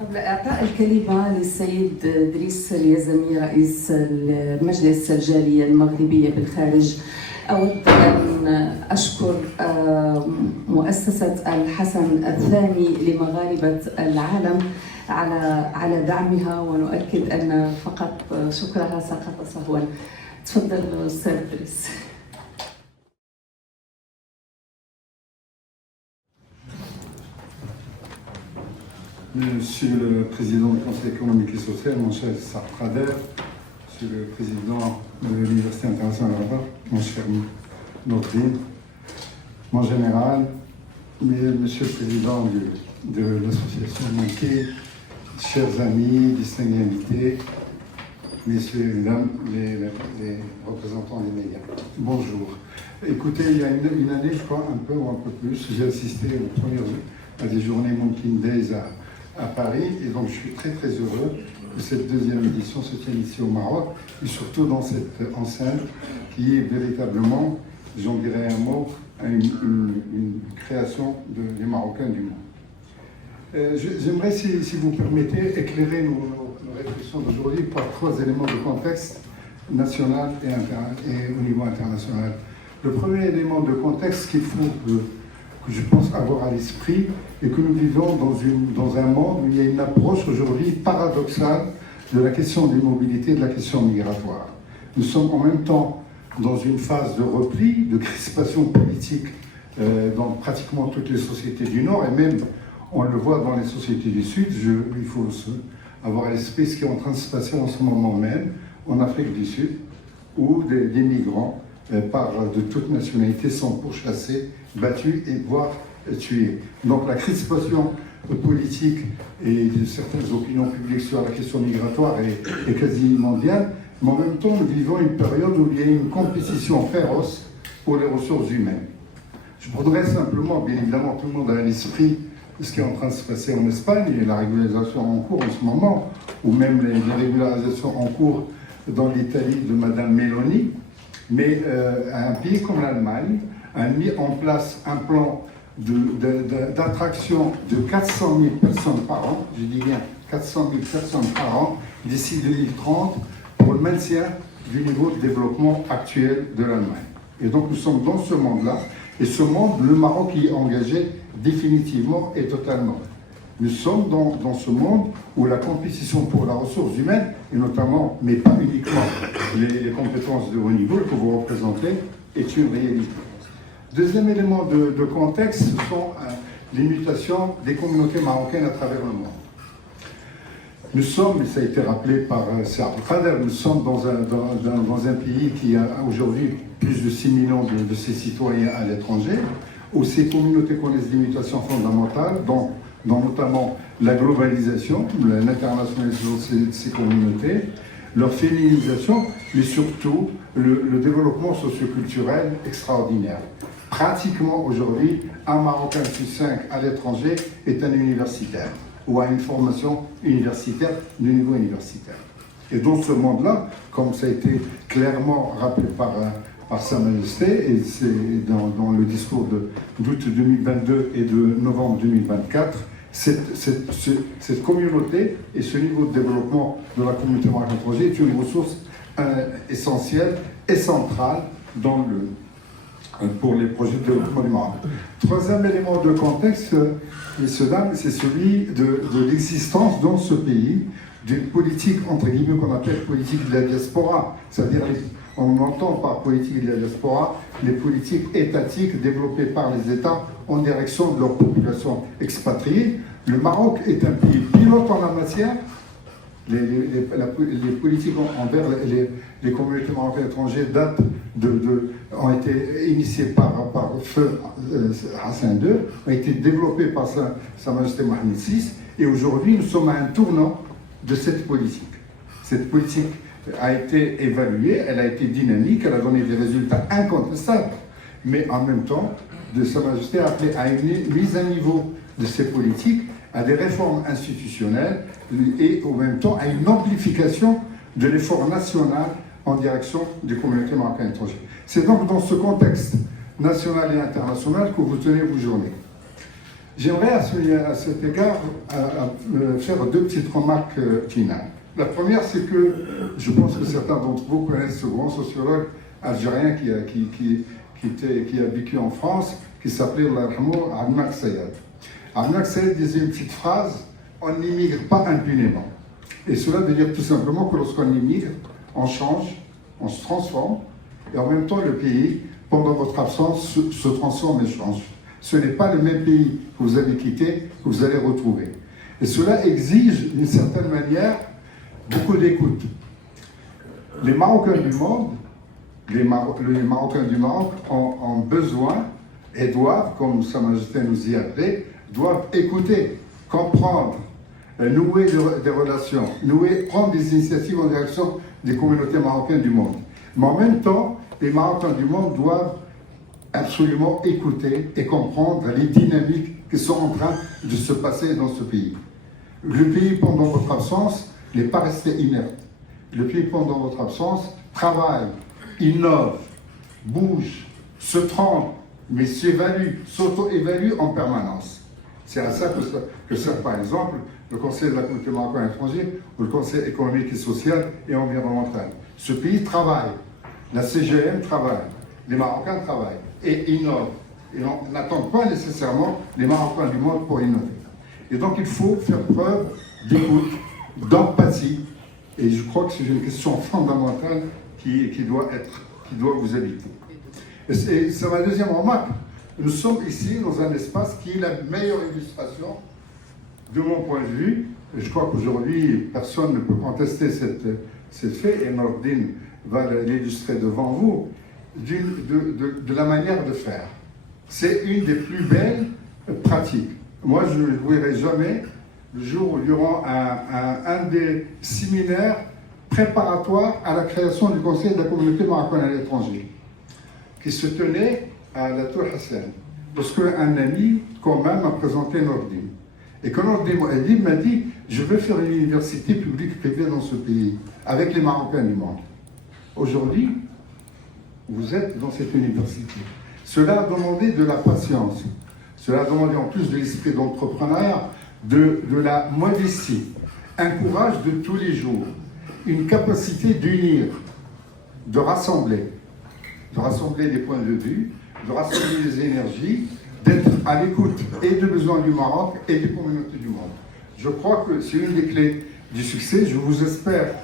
قبل إعطاء الكلمة للسيد إدريس اليزمي رئيس مجلس الجالية المغربية بالخارج، أود أن أشكر مؤسسة الحسن الثاني لمغاربة العالم على دعمها، ونؤكد أن فقط شكرها سقط سهوا. تفضل أستاذ إدريس. Monsieur le Président du Conseil économique et social, mon cher Sartrader, Monsieur le Président de l'Université internationale de Rabat, mon cher Notrin, mon général, Monsieur le Président de l'association Manqué, chers amis, distingués invités, Messieurs et Mesdames, les représentants des médias, bonjour. Écoutez, il y a une année, je crois, un peu ou un peu plus, j'ai assisté à des journées Monkin Days à Paris, et donc je suis très très heureux que cette deuxième édition se tienne ici au Maroc, et surtout dans cette enceinte qui est véritablement, j'en dirais un mot, une création des Marocains du monde. J'aimerais, si vous permettez, éclairer nos réflexions d'aujourd'hui par trois éléments de contexte national et au niveau international. Le premier élément de contexte qu'il faut je pense, avoir à l'esprit et que nous vivons dans un monde où il y a une approche aujourd'hui paradoxale de la question des mobilités et de la question migratoire. Nous sommes en même temps dans une phase de repli, de crispation politique dans pratiquement toutes les sociétés du Nord, et même, on le voit dans les sociétés du Sud. Il faut avoir à l'esprit ce qui est en train de se passer en ce moment même en Afrique du Sud, où des migrants de toute nationalité sont pourchassés, battus et voire tués. Donc la crispation politique et de certaines opinions publiques sur la question migratoire est quasi mondiale, mais en même temps nous vivons une période où il y a une compétition féroce pour les ressources humaines. Je voudrais simplement, bien évidemment, tout le monde a à l'esprit ce qui est en train de se passer en Espagne et la régularisation en cours en ce moment, ou même les régularisations en cours dans l'Italie de Madame Meloni. Mais un pays comme l'Allemagne a mis en place un plan d'attraction de 400 000 personnes par an, je dis bien 400 000 personnes par an, d'ici 2030, pour le maintien du niveau de développement actuel de l'Allemagne. Et donc nous sommes dans ce monde-là, et ce monde, le Maroc y est engagé définitivement et totalement. Nous sommes dans ce monde où la compétition pour la ressource humaine, et notamment, mais pas uniquement, les compétences de haut niveau que vous représentez, est une réalité. Deuxième élément de contexte, ce sont les mutations des communautés marocaines à travers le monde. Nous sommes, et ça a été rappelé par Saad Khader, nous sommes dans un pays qui a aujourd'hui plus de 6 millions de ses citoyens à l'étranger, où ces communautés connaissent des mutations fondamentales, dont notamment la globalisation, l'internationalisation de ces communautés, leur féminisation, mais surtout le développement socioculturel extraordinaire. Pratiquement aujourd'hui, un Marocain sur 5 à l'étranger est un universitaire ou a une formation universitaire de niveau universitaire. Et dans ce monde-là, comme ça a été clairement rappelé par Sa Majesté, et c'est dans le discours d'août 2022 et de novembre 2024, cette communauté et ce niveau de développement de la communauté marocaine étrangère est une ressource essentielle et centrale pour les projets de développement du Maroc. Troisième élément de contexte, messieurs, dames, c'est celui de l'existence dans ce pays d'une politique, entre guillemets, qu'on appelle politique de la diaspora. C'est-à-dire, on entend par politique de la diaspora les politiques étatiques développées par les États en direction de leur population expatriée. Le Maroc est un pays pilote en la matière. Les politiques envers les communautés marocaines étrangères ont été initiées par Feu Hassan II, ont été développées par Sa Majesté Mohamed VI, et aujourd'hui nous sommes à un tournant de cette politique. Cette politique a été évaluée, elle a été dynamique, elle a donné des résultats incontestables, mais en même temps, Sa Majesté a appelé à une mise à niveau de ces politiques, à des réformes institutionnelles et en même temps à une amplification de l'effort national en direction des communautés marocaines étrangères. C'est donc dans ce contexte national et international que vous tenez vos journées. J'aimerais à cet égard faire deux petites remarques finales. La première, c'est que je pense que certains d'entre vous connaissent ce grand sociologue algérien qui a vécu en France, qui s'appelait Ahmed Sayed. Ahmed Sayed disait une petite phrase: on n'immigre pas impunément. Et cela veut dire tout simplement que lorsqu'on immigre, on change, on se transforme, et en même temps le pays, pendant votre absence, se transforme et change. Ce n'est pas le même pays que vous avez quitté que vous allez retrouver. Et cela exige, d'une certaine manière, beaucoup d'écoute. Les Marocains du monde, les Marocains du Maroc ont besoin et doivent, comme Sa Majesté nous y appelait, doivent écouter, comprendre, nouer des relations, prendre des initiatives en direction des communautés marocaines du monde. Mais en même temps, les Marocains du monde doivent absolument écouter et comprendre les dynamiques qui sont en train de se passer dans ce pays. Le pays, pendant votre absence, n'est pas resté inerte. Le pays, pendant votre absence, travaille, innove, bouge, se trompe, mais s'évalue, s'auto-évalue en permanence. C'est à ça que sert, par exemple, le Conseil de la communauté marocaine étrangère ou le Conseil économique et social et environnemental. Ce pays travaille, la CGM travaille, les Marocains travaillent et innovent Et on n'attend pas nécessairement les Marocains du monde pour innover. Et donc il faut faire preuve d'écoute, d'empathie. Et je crois que c'est une question fondamentale qui doit vous habiter. Et c'est ma deuxième remarque. Nous sommes ici dans un espace qui est la meilleure illustration, de mon point de vue. Et je crois qu'aujourd'hui, personne ne peut contester cette fait, et Nordine va l'illustrer devant vous, de la manière de faire. C'est une des plus belles pratiques. Moi, je n'oublierai jamais le jour où il y aura un des séminaires préparatoires à la création du Conseil de la communauté marocaine à l'étranger, qui se tenait à la Tour Hassan, parce qu'un ami commun m'a présenté Nordine. Et quand Nordine m'a dit, je veux faire une université publique-privée dans ce pays, avec les Marocains du monde. Aujourd'hui, vous êtes dans cette université. Cela a demandé de la patience. Cela a demandé en plus de l'esprit d'entrepreneuriat, de la modestie, un courage de tous les jours, une capacité d'unir, de rassembler des points de vue, de rassembler les énergies, d'être à l'écoute et des besoins du Maroc et des communautés du monde. Je crois que c'est une des clés du succès. Je vous espère,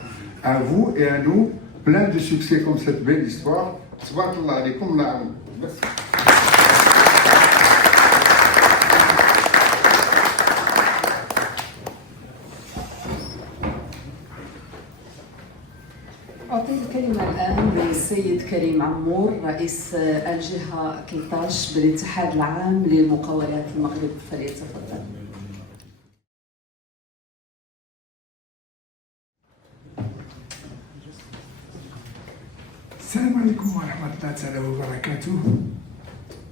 à vous et à nous, plein de succès comme cette belle histoire. Subhanallah alaikum la amour. Merci. أعطي الكلمة الآن للسيد كريم عمور رئيس الجهة 13 بالاتحاد العام للمقاولات المغرب فليتفضل. Salam alaikum wa rahmatullahi wa barakatuh.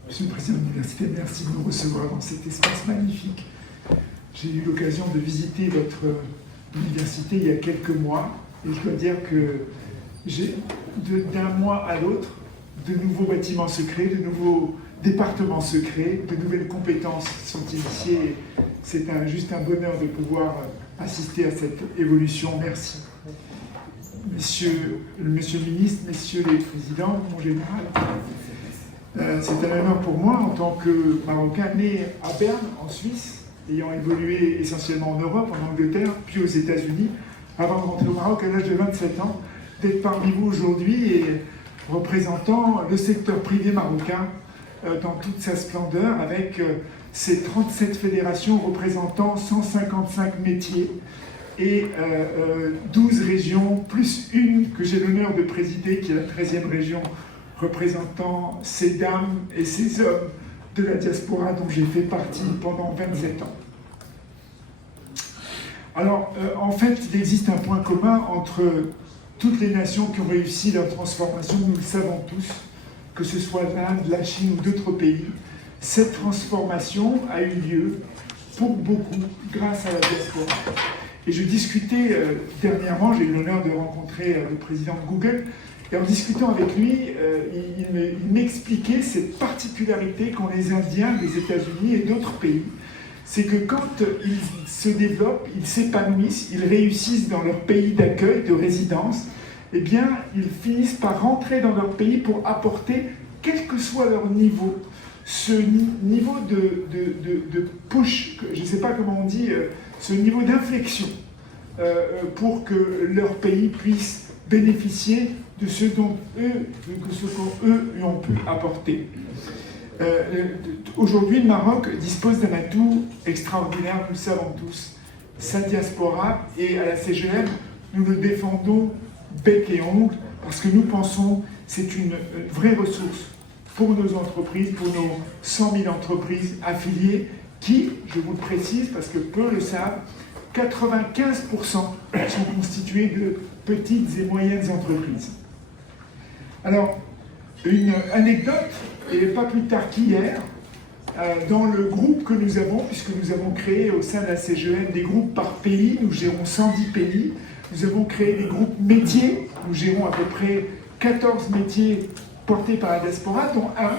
Monsieur le Président de l'Université, merci de nous recevoir dans cet espace magnifique. J'ai eu l'occasion de visiter votre université il y a quelques mois et je dois dire que d'un mois à l'autre, de nouveaux bâtiments se créent, de nouveaux départements se créent, de nouvelles compétences sont initiées. C'est juste un bonheur de pouvoir assister à cette évolution. Merci. Monsieur le ministre, messieurs les présidents, mon général, c'est un honneur pour moi en tant que Marocain né à Berne, en Suisse, ayant évolué essentiellement en Europe, en Angleterre, puis aux États-Unis, avant de rentrer au Maroc à l'âge de 27 ans, d'être parmi vous aujourd'hui et représentant le secteur privé marocain dans toute sa splendeur, avec ses 37 fédérations représentant 155 métiers et 12 régions, plus une que j'ai l'honneur de présider, qui est la 13e région, représentant ces dames et ces hommes de la diaspora dont j'ai fait partie pendant 27 ans. Alors, en fait, il existe un point commun entre toutes les nations qui ont réussi leur transformation, nous le savons tous, que ce soit l'Inde, la Chine ou d'autres pays. Cette transformation a eu lieu pour beaucoup grâce à la diaspora. Et je discutais dernièrement, j'ai eu l'honneur de rencontrer le président de Google, et en discutant avec lui, il m'expliquait cette particularité qu'ont les Indiens des États-Unis et d'autres pays. C'est que quand ils se développent, ils s'épanouissent, ils réussissent dans leur pays d'accueil, de résidence, eh bien, ils finissent par rentrer dans leur pays pour apporter, quel que soit leur niveau, ce niveau de push, je ne sais pas comment on dit, ce niveau d'inflexion, pour que leur pays puisse bénéficier de ce dont eux ont pu apporter. Aujourd'hui, le Maroc dispose d'un atout extraordinaire, nous le savons tous, sa diaspora, et à la CGM, nous le défendons bec et ongle, parce que nous pensons que c'est une vraie ressource pour nos entreprises, pour nos 100 000 entreprises affiliées, qui, je vous le précise, parce que peu le savent, 95% sont constitués de petites et moyennes entreprises. Alors, une anecdote, et pas plus tard qu'hier, dans le groupe que nous avons, puisque nous avons créé au sein de la CGM des groupes par pays, nous gérons 110 pays, nous avons créé des groupes métiers, nous gérons à peu près 14 métiers portés par la diaspora, dont un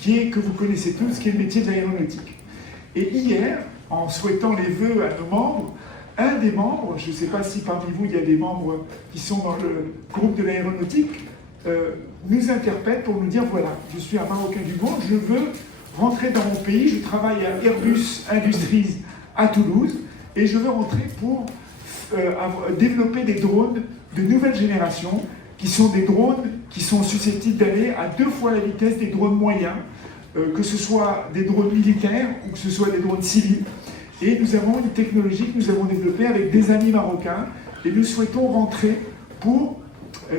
qui est, que vous connaissez tous, qui est le métier de l'aéronautique. Et hier, en souhaitant les vœux à nos membres, un des membres, je ne sais pas si parmi vous il y a des membres qui sont dans le groupe de l'aéronautique, nous interpelle pour nous dire, voilà, je suis un Marocain du monde, je veux rentrer dans mon pays. Je travaille à Airbus Industries à Toulouse et je veux rentrer pour développer des drones de nouvelle génération qui sont des drones qui sont susceptibles d'aller à 2 fois la vitesse des drones moyens, que ce soit des drones militaires ou que ce soit des drones civils. Et nous avons une technologie que nous avons développée avec des amis marocains et nous souhaitons rentrer pour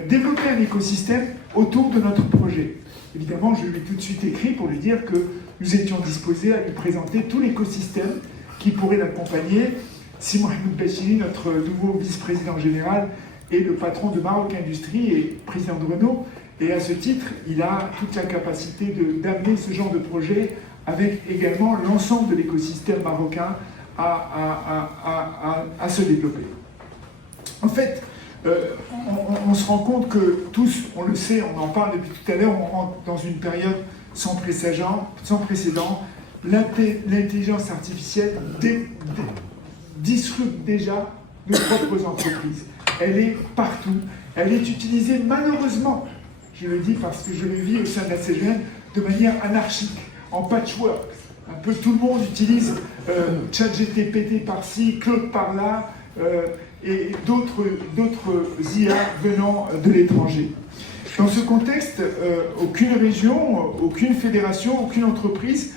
développer un écosystème autour de notre projet. Évidemment, je lui ai tout de suite écrit pour lui dire que nous étions disposés à lui présenter tout l'écosystème qui pourrait l'accompagner. Si Mohamed Bachiri, notre nouveau vice-président général, est le patron de Maroc Industries et président de Renault. Et à ce titre, il a toute la capacité d'amener ce genre de projet avec également l'ensemble de l'écosystème marocain à se développer. En fait, on se rend compte que tous, on le sait, on en parle depuis tout à l'heure, on rentre dans une période sans précédent. L'intelligence artificielle disrupte déjà nos propres entreprises. Elle est partout. Elle est utilisée malheureusement, je le dis parce que je le vis au sein de la CGN, de manière anarchique, en patchwork. Un peu tout le monde utilise ChatGPT par-ci, Claude par-là, et d'autres IA venant de l'étranger. Dans ce contexte, aucune région, aucune fédération, aucune entreprise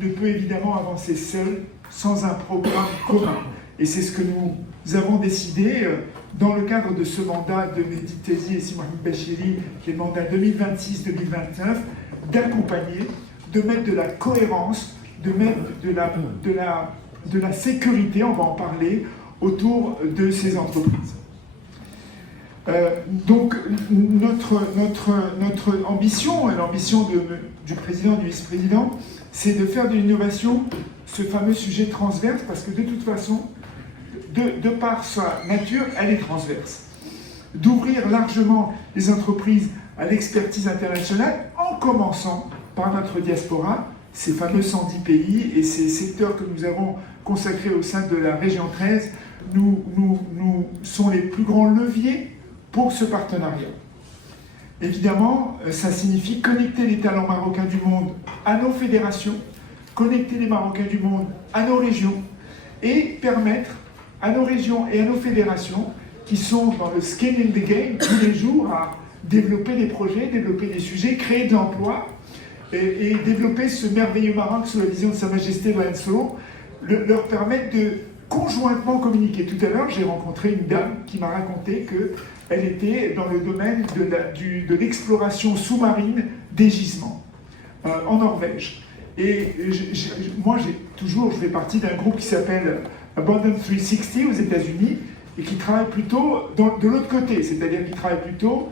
ne peut évidemment avancer seule sans un programme commun. Et c'est ce que nous avons décidé dans le cadre de ce mandat de Mehdi Taizi et Mohamed Bachiri, qui est le mandat 2026-2029, d'accompagner, de mettre de la cohérence, de mettre de la sécurité, on va en parler, autour de ces entreprises. Donc notre ambition, et l'ambition du président et du vice-président, c'est de faire de l'innovation ce fameux sujet transverse, parce que de toute façon, de par sa nature, elle est transverse. D'ouvrir largement les entreprises à l'expertise internationale, en commençant par notre diaspora, ces fameux 110 pays et ces secteurs que nous avons consacrés au sein de la région 13, nous sont les plus grands leviers pour ce partenariat. Évidemment, ça signifie connecter les talents marocains du monde à nos fédérations, connecter les Marocains du monde à nos régions et permettre à nos régions et à nos fédérations qui sont dans le skin in the game tous les jours à développer des projets, développer des sujets, créer de l'emploi et développer ce merveilleux Maroc sous la vision de Sa Majesté Lorenzo, leur permettre de conjointement communiquer. Tout à l'heure, j'ai rencontré une dame qui m'a raconté qu'elle était dans le domaine de l'exploration sous-marine des gisements en Norvège. Et moi, je fais partie d'un groupe qui s'appelle Abundant 360 aux États-Unis et qui travaille plutôt de l'autre côté, c'est-à-dire qui travaille plutôt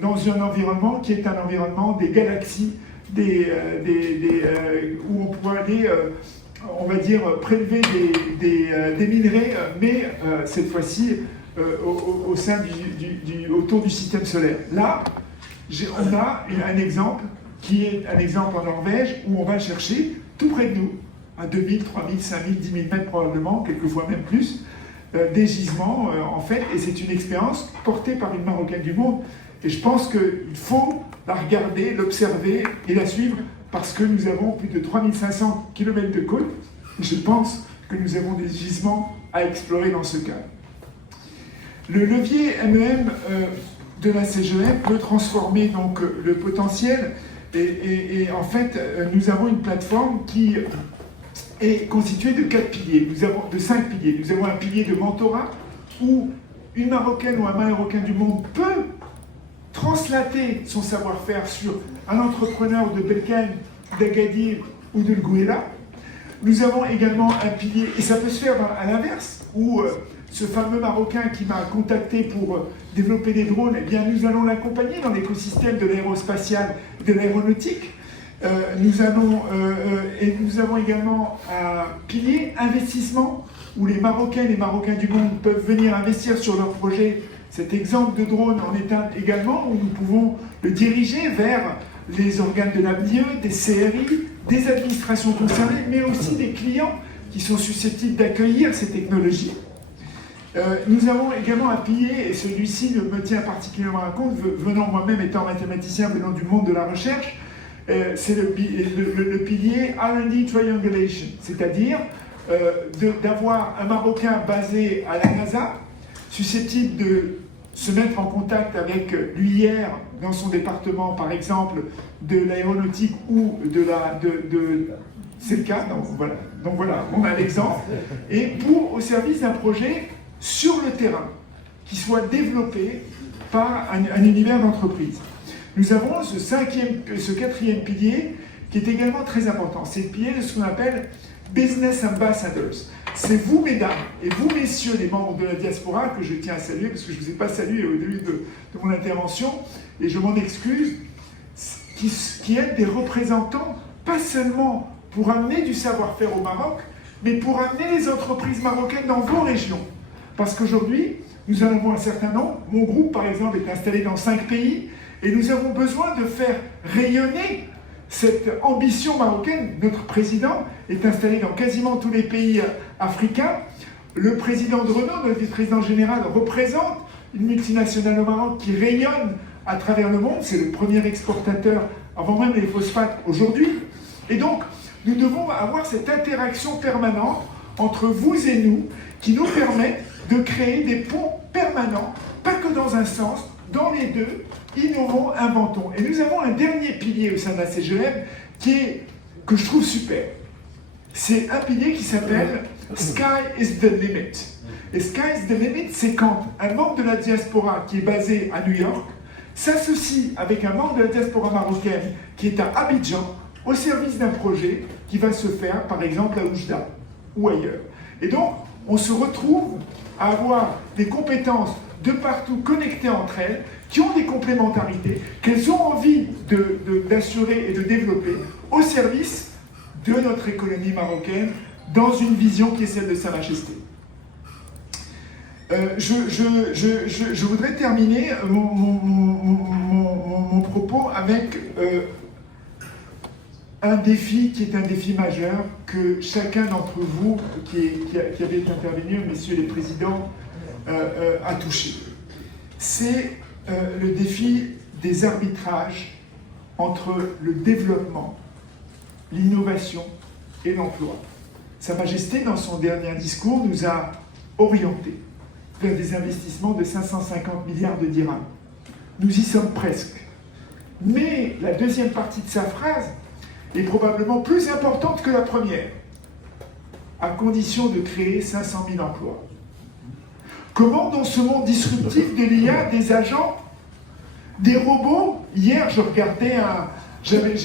dans un environnement qui est un environnement des galaxies, où on pourrait aller, on va dire, prélever des minerais, mais cette fois-ci au sein autour du système solaire. Là, on a un exemple qui est un exemple en Norvège où on va chercher tout près de nous, à 2000, 3000, 5000, 10 000 mètres probablement, quelquefois même plus, des gisements en fait, et c'est une expérience portée par une Marocaine du monde. Et je pense qu'il faut la regarder, l'observer et la suivre parce que nous avons plus de 3500 km de côte. Et je pense que nous avons des gisements à explorer dans ce cadre. Le levier MEM de la CGN peut transformer donc le potentiel et en fait nous avons une plateforme qui est constituée de 5 piliers. Nous avons un pilier de mentorat où une Marocaine ou un Marocain du monde peut translater son savoir-faire sur un entrepreneur de Berkane, d'Agadir ou de L'Gouela. Nous avons également un pilier, et ça peut se faire à l'inverse, où ce fameux Marocain qui m'a contacté pour développer des drones, eh bien nous allons l'accompagner dans l'écosystème de l'aérospatial, de l'aéronautique. Nous avons également un pilier investissement, où les Marocaines et Marocains du monde peuvent venir investir sur leurs projets. Cet exemple de drone en est un également où nous pouvons le diriger vers les organes de l'ABIE, des CRI, des administrations concernées, mais aussi des clients qui sont susceptibles d'accueillir ces technologies. Nous avons également un pilier, et celui-ci me tient particulièrement à compte, venant moi-même étant mathématicien, venant du monde de la recherche, c'est le pilier R&D Triangulation, c'est-à-dire d'avoir un Marocain basé à la NASA, susceptible de se mettre en contact avec l'UIR dans son département, par exemple, de l'aéronautique ou c'est le cas, donc voilà, on a l'exemple, et au service d'un projet sur le terrain, qui soit développé par un univers d'entreprise. Nous avons ce quatrième pilier qui est également très important. C'est le pilier de ce qu'on appelle Business Ambassadors. C'est vous, mesdames, et vous, messieurs, les membres de la diaspora, que je tiens à saluer, parce que je ne vous ai pas salué au début de mon intervention, et je m'en excuse, qui êtes des représentants, pas seulement pour amener du savoir-faire au Maroc, mais pour amener les entreprises marocaines dans vos régions. Parce qu'aujourd'hui, nous en avons un certain nombre. Mon groupe, par exemple, est installé dans 5 pays, et nous avons besoin de faire rayonner cette ambition marocaine. Notre président est installé dans quasiment tous les pays africains. Le président de Renault, notre vice-président général, représente une multinationale au Maroc qui rayonne à travers le monde. C'est le premier exportateur, avant même les phosphates, aujourd'hui. Et donc, nous devons avoir cette interaction permanente entre vous et nous, qui nous permet de créer des ponts permanents, pas que dans un sens, dans les deux, innovons, inventons. Et nous avons un dernier pilier au sein de la CGM que je trouve super. C'est un pilier qui s'appelle Sky is the limit. Et Sky is the limit, c'est quand un membre de la diaspora qui est basé à New York s'associe avec un membre de la diaspora marocaine qui est à Abidjan au service d'un projet qui va se faire, par exemple, à Oujda ou ailleurs. Et donc, on se retrouve à avoir des compétences de partout connectées entre elles, qui ont des complémentarités, qu'elles ont envie d'assurer et de développer au service de notre économie marocaine, dans une vision qui est celle de Sa Majesté. Je voudrais terminer mon propos avec un défi qui est un défi majeur que chacun d'entre vous qui avait intervenu, messieurs les présidents, a touché. C'est le défi des arbitrages entre le développement, l'innovation et l'emploi. Sa Majesté, dans son dernier discours, nous a orientés vers des investissements de 550 milliards de dirhams. Nous y sommes presque. Mais la deuxième partie de sa phrase est probablement plus importante que la première, à condition de créer 500 000 emplois. Comment, dans ce monde disruptif de l'IA, des agents, des robots? Hier, j'ai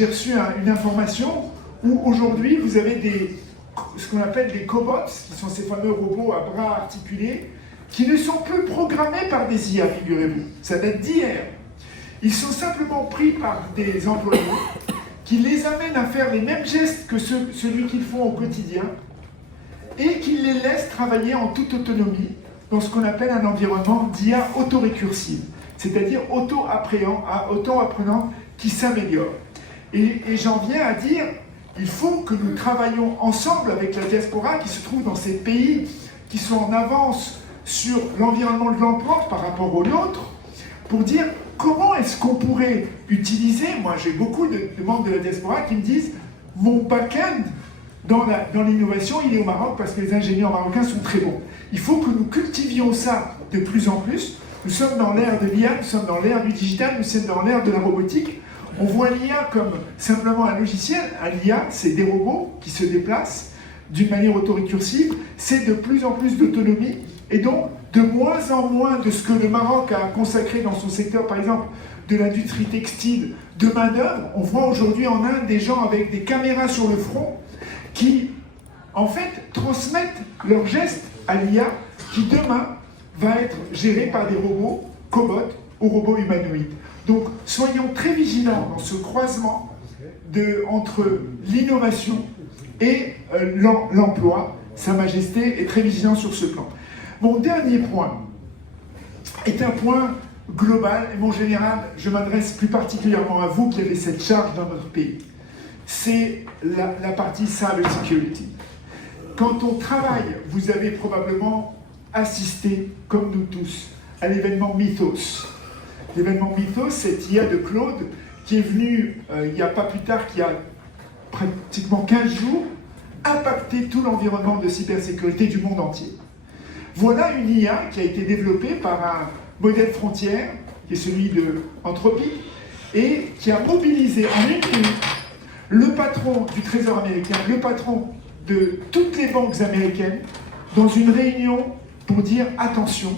reçu une information où aujourd'hui, vous avez ce qu'on appelle des cobots, qui sont ces fameux robots à bras articulés, qui ne sont plus programmés par des IA, figurez-vous. Ça date d'hier. Ils sont simplement pris par des employés qui les amènent à faire les mêmes gestes que celui qu'ils font au quotidien et qui les laissent travailler en toute autonomie dans ce qu'on appelle un environnement d'IA autorécursive, c'est-à-dire auto-apprenant qui s'améliore. Et j'en viens à dire, il faut que nous travaillions ensemble avec la diaspora qui se trouve dans ces pays qui sont en avance sur l'environnement de l'emploi par rapport aux nôtres, pour dire comment est-ce qu'on pourrait utiliser, moi j'ai beaucoup de membres de la diaspora qui me disent, mon back-end dans l'innovation, il est au Maroc parce que les ingénieurs marocains sont très bons. Il faut que nous cultivions ça de plus en plus. Nous sommes dans l'ère de l'IA, nous sommes dans l'ère du digital, nous sommes dans l'ère de la robotique. On voit l'IA comme simplement un logiciel. L'IA, c'est des robots qui se déplacent d'une manière autorécursive. C'est de plus en plus d'autonomie et donc de moins en moins de ce que le Maroc a consacré dans son secteur, par exemple, de l'industrie textile, de main-d'œuvre. On voit aujourd'hui en Inde des gens avec des caméras sur le front qui, en fait, transmettent leurs gestes à l'IA qui, demain, va être gérée par des robots, cobots ou robots humanoïdes. Donc, soyons très vigilants dans ce croisement entre l'innovation et l'emploi. Sa Majesté est très vigilant sur ce plan. Mon dernier point est un point global, et mon général, je m'adresse plus particulièrement à vous qui avez cette charge dans notre pays. C'est la partie cyber security. Quand on travaille, vous avez probablement assisté, comme nous tous, à l'événement Mythos. L'événement Mythos, cette IA de Claude qui est venue il n'y a pas plus tard qu'il y a pratiquement 15 jours, impacter tout l'environnement de cybersécurité du monde entier. Voilà une IA qui a été développée par un modèle frontière, qui est celui de Anthropic, et qui a mobilisé en une minute le patron du Trésor américain, le patron de toutes les banques américaines, dans une réunion pour dire attention,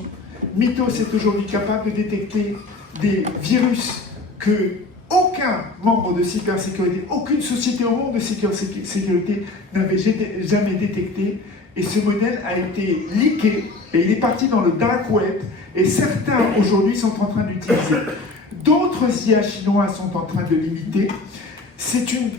Mythos est aujourd'hui capable de détecter des virus que aucun membre de cybersécurité, aucune société au monde de cybersécurité n'avait jamais détecté. Et ce modèle a été leaké et il est parti dans le dark web. Et certains aujourd'hui sont en train d'utiliser. D'autres IA chinois sont en train de l'imiter. C'est une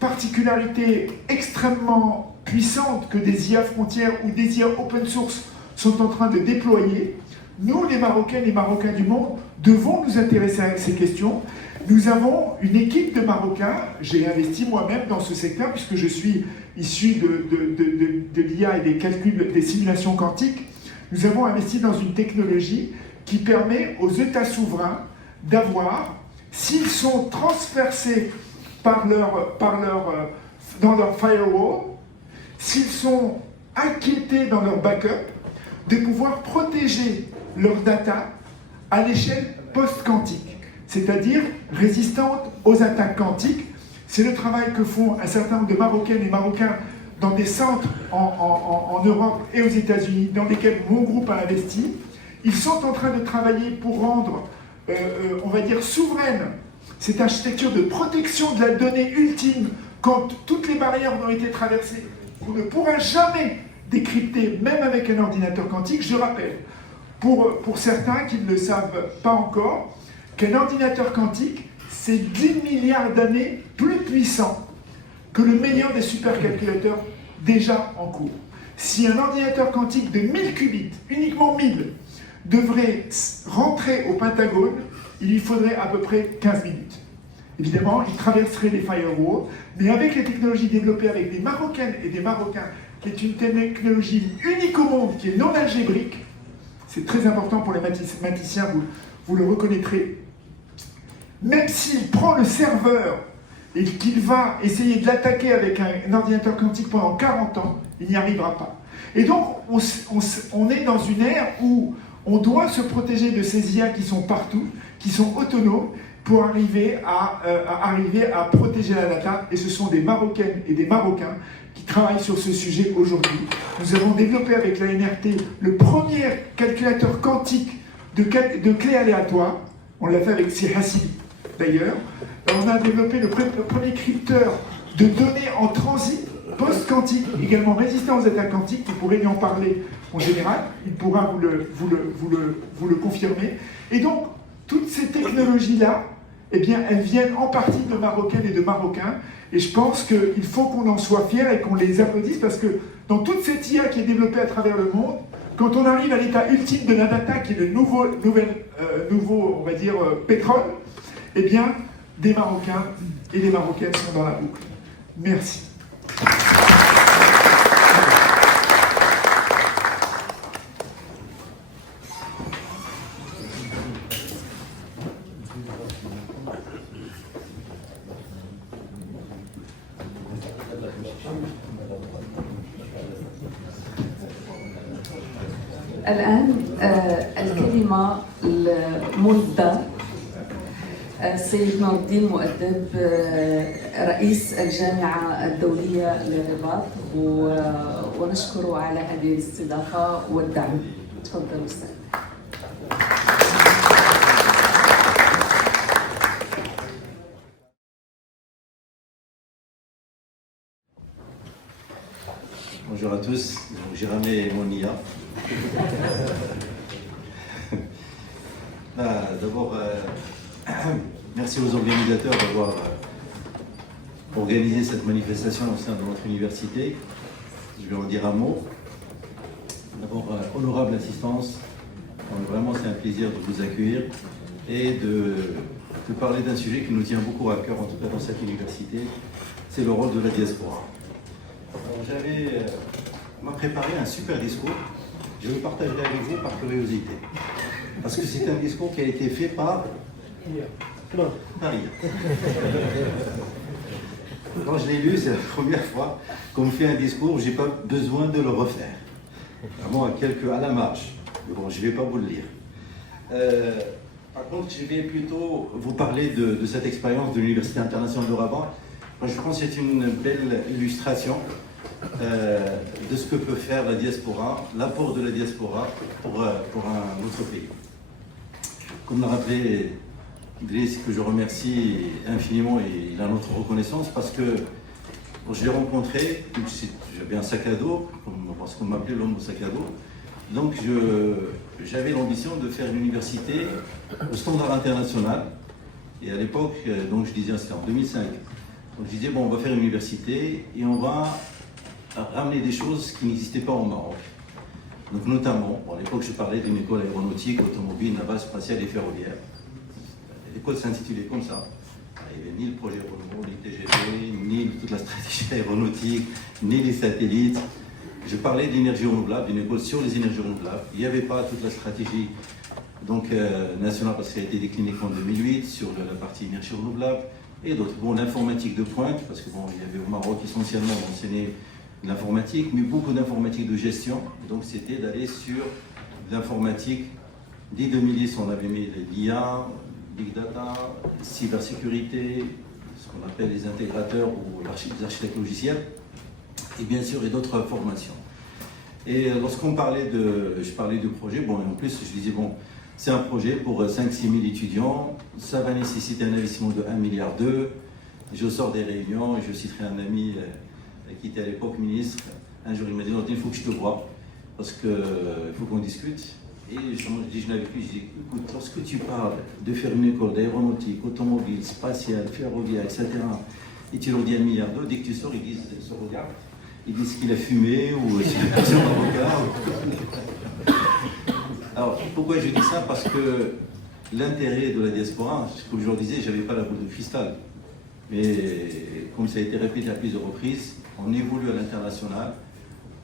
particularité extrêmement puissante que des IA frontières ou des IA open source sont en train de déployer. Nous, les Marocains du monde, devons nous intéresser à ces questions. Nous avons une équipe de Marocains, j'ai investi moi-même dans ce secteur puisque je suis issu de l'IA et des calculs, des simulations quantiques. Nous avons investi dans une technologie qui permet aux États souverains d'avoir, s'ils sont transversés dans leur firewall, s'ils sont inquiétés dans leur backup, de pouvoir protéger leur data à l'échelle post-quantique, c'est-à-dire résistante aux attaques quantiques. C'est le travail que font un certain nombre de Marocaines et Marocains dans des centres en Europe et aux États-Unis, dans lesquels mon groupe a investi. Ils sont en train de travailler pour rendre, on va dire, souveraine cette architecture de protection de la donnée ultime. Quand toutes les barrières ont été traversées, on ne pourra jamais décrypter, même avec un ordinateur quantique. Je rappelle, pour certains qui ne le savent pas encore, qu'un ordinateur quantique, c'est 10 milliards d'années plus puissant que le meilleur des supercalculateurs déjà en cours. Si un ordinateur quantique de 1000 qubits, uniquement 1000, devrait rentrer au Pentagone, il y faudrait à peu près 15 minutes. Évidemment, il traverserait les firewalls, mais avec les technologies développées avec des Marocaines et des Marocains, qui est une technologie unique au monde, qui est non algébrique, c'est très important pour les mathématiciens, vous le reconnaîtrez. Même s'il prend le serveur et qu'il va essayer de l'attaquer avec un ordinateur quantique pendant 40 ans, il n'y arrivera pas. Et donc, on est dans une ère où on doit se protéger de ces IA qui sont partout, qui sont autonomes, pour arriver à protéger la data. Et ce sont des Marocaines et des Marocains qui travaillent sur ce sujet aujourd'hui. Nous avons développé avec la NRT le premier calculateur quantique de clés aléatoires. On l'a fait avec Sihassi d'ailleurs. On a développé le premier crypteur de données en transit post-quantique, également résistant aux attaques quantiques. Vous pourrez lui en parler en général, il pourra vous le confirmer. Et donc, toutes ces technologies-là, eh bien, elles viennent en partie de Marocaines et de Marocains. Et je pense qu'il faut qu'on en soit fiers et qu'on les applaudisse parce que dans toute cette IA qui est développée à travers le monde, quand on arrive à l'état ultime de la data, qui est le nouveau on va dire, pétrole, eh bien, des Marocains et des Marocaines sont dans la boucle. Merci. الآن الكلمة الملدة السيد نور الدين مؤدب رئيس الجامعة الدولية للرباط ونشكره على هذه الاستضافة والدعم. تفضل أستاذ. Bonjour à tous, j'ai ramené mon IA. D'abord, merci aux organisateurs d'avoir organisé cette manifestation au sein de notre université. Je vais en dire un mot. D'abord, honorable assistance, vraiment c'est un plaisir de vous accueillir et de parler d'un sujet qui nous tient beaucoup à cœur, en tout cas dans cette université, c'est le rôle de la diaspora. J'avais préparé un super discours, je vais le partager avec vous par curiosité. Parce que c'est un discours qui a été fait par Non, pas rien. Quand je l'ai lu, c'est la première fois qu'on me fait un discours, je n'ai pas besoin de le refaire. Vraiment à la marge. Mais bon, je ne vais pas vous le lire. Par contre, je vais plutôt vous parler de cette expérience de l'Université internationale de Rabat. Moi, je pense que c'est une belle illustration de ce que peut faire la diaspora, l'apport de la diaspora pour un autre pays. Comme l'a rappelé Idriss, que je remercie infiniment, et il a notre reconnaissance parce que quand je l'ai rencontré, j'avais un sac à dos, parce qu'on m'appelait l'homme au sac à dos. Donc j'avais l'ambition de faire une université au standard international. Et à l'époque, donc je disais, c'était en 2005. Donc je disais, bon, on va faire une université et on va ramener des choses qui n'existaient pas au Maroc. Donc notamment, bon, à l'époque je parlais d'une école aéronautique, automobile, navale, spatiale et ferroviaire. L'école s'intitulait comme ça. Il n'y avait ni le projet Renault, ni le TGV, ni toute la stratégie aéronautique, ni les satellites. Je parlais de l'énergie renouvelable, d'une école sur les énergies renouvelables. Il n'y avait pas toute la stratégie donc, nationale parce qu'elle a été déclinée qu'en 2008 sur la partie énergie renouvelable et d'autres. Bon, l'informatique de pointe, parce que bon, il y avait au Maroc essentiellement enseigné l'informatique, mais beaucoup d'informatique de gestion. Donc c'était d'aller sur l'informatique. Dès 2010, on avait mis l'IA, Big Data, cybersécurité, ce qu'on appelle les intégrateurs ou les architectes logiciels, et bien sûr, et d'autres formations. Et lorsqu'on parlait je parlais du projet, bon, et en plus, je disais, bon, c'est un projet pour 5-6 000 étudiants, ça va nécessiter un investissement de 1,2 milliard. Je sors des réunions, et je citerai un ami qui était à l'époque ministre. Un jour, il m'a dit, il faut que je te voie, parce qu'il faut qu'on discute. Et je n'avais plus, je dis, écoute, lorsque tu parles de faire une école d'aéronautique, automobile, spatiale, ferroviaire, etc., et tu leur dis 1,2 milliard, dès que tu sors, ils disent, se regardent, ils disent qu'il a fumé ou si la personne le regarde. Alors, pourquoi je dis ça? Parce que l'intérêt de la diaspora, comme je leur disais, je n'avais pas la boule de cristal. Mais comme ça a été répété à plusieurs reprises, on évolue à l'international.